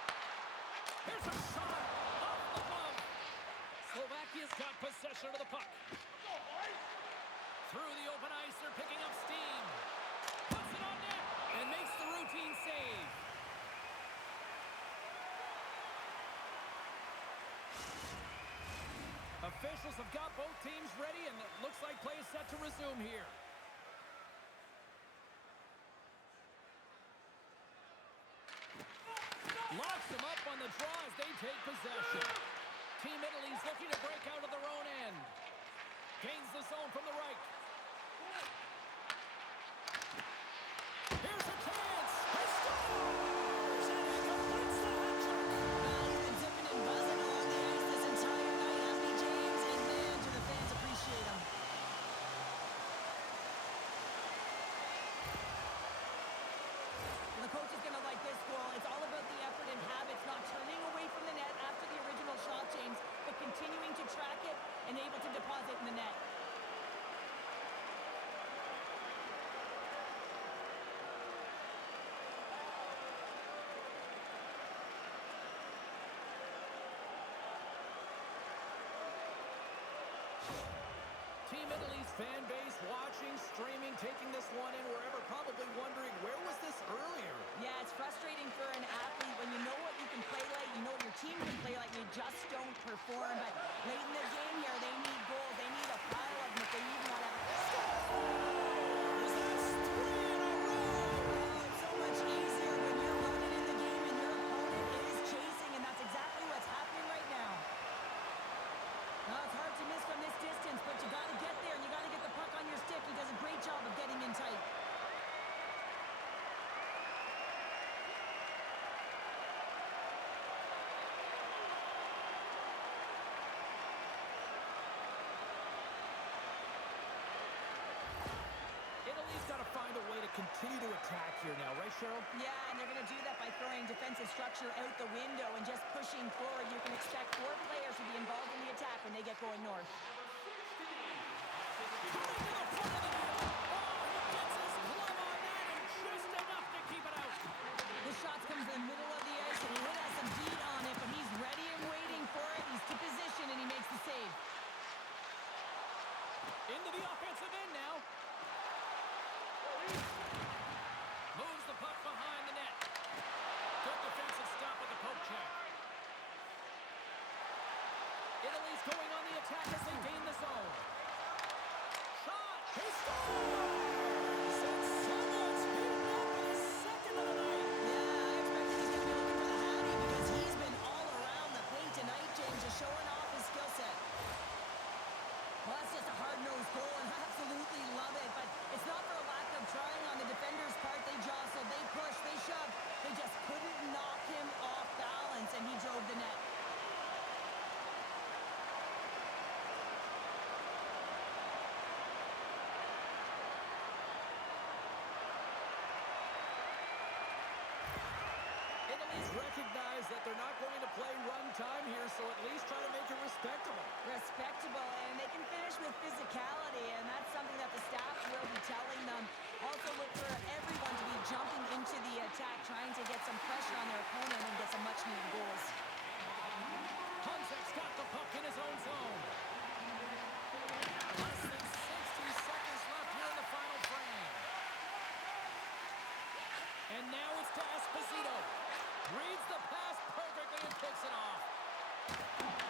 Here's a shot off the glove. Slovakia's got possession of the puck. Through the open ice, they're picking up steam. Puts it on net and makes the routine save. Officials have got both teams ready, and it looks like play is set to resume here. Locks them up on the draw as they take possession. Team Italy's looking to break out of their own end. Gains the zone from the right. Here's a chance. He scores! And he completes the hat trick. He's been zipping and buzzing along the ice this entire night, hasn't he, James? And man, do the fans appreciate him. Well, the coach is going to like this goal. It's all about the effort and habits, not turning away from the net after the original shot, James, but continuing to track it and able to deposit in the net. Team Italy's fan base watching, streaming, taking this one in wherever, probably wondering, where was this earlier? Yeah, it's frustrating for an athlete when you know what you can play like, you know what your team can play like, and you just don't perform. But late in the game here, they need goals. They need a pile of them if they even want to have a That's 3 in a row! Oh, it's so much easier when you're running in the game and your opponent is chasing, and that's exactly what's happening right now. Now, it's hard to miss from this distance, but you got to get there, and you got to get the puck on your stick. He does a great job of getting in tight. Italy's got to find a way to continue to attack here now, right, Cheryl? Yeah, and they're going to do that by throwing defensive structure out the window and just pushing forward. You can expect 4 players to be involved in the attack when they get going north. Coming to the front of the net. Oh, he gets his glove on that and just enough to keep it out. The shot comes in the middle of the ice, and he has some beat on it, but he's ready and waiting for it. He's to position, and he makes the save. Into the offensive end now. Moves the puck behind the net. Good defensive stop with the poke check. Italy's going on the attack as they gain the zone. Shot! He scores! And someone's heating up in his second of the night. Yeah, I expect he's going to be looking for the hattie because he's been all around the paint tonight, James, just showing off his skill set. Well, that's just a hard-nosed goal, and I absolutely love it, but it's not for a lack of trying on the defender's part. They jostled, they pushed, they shoved. They just couldn't knock him off balance, and he drove the net. recognize that they're not going to play run time here, so at least try to make it respectable. Respectable, and they can finish with physicality, and that's something that the staff will be telling them. Also look for everyone to be jumping into the attack, trying to get some pressure on their opponent and get some much-needed goals. Hunsek's got the puck in his own zone. Less than 60 seconds left here in the final frame. And now it's to Esposito. Reads the pass perfectly and picks it off.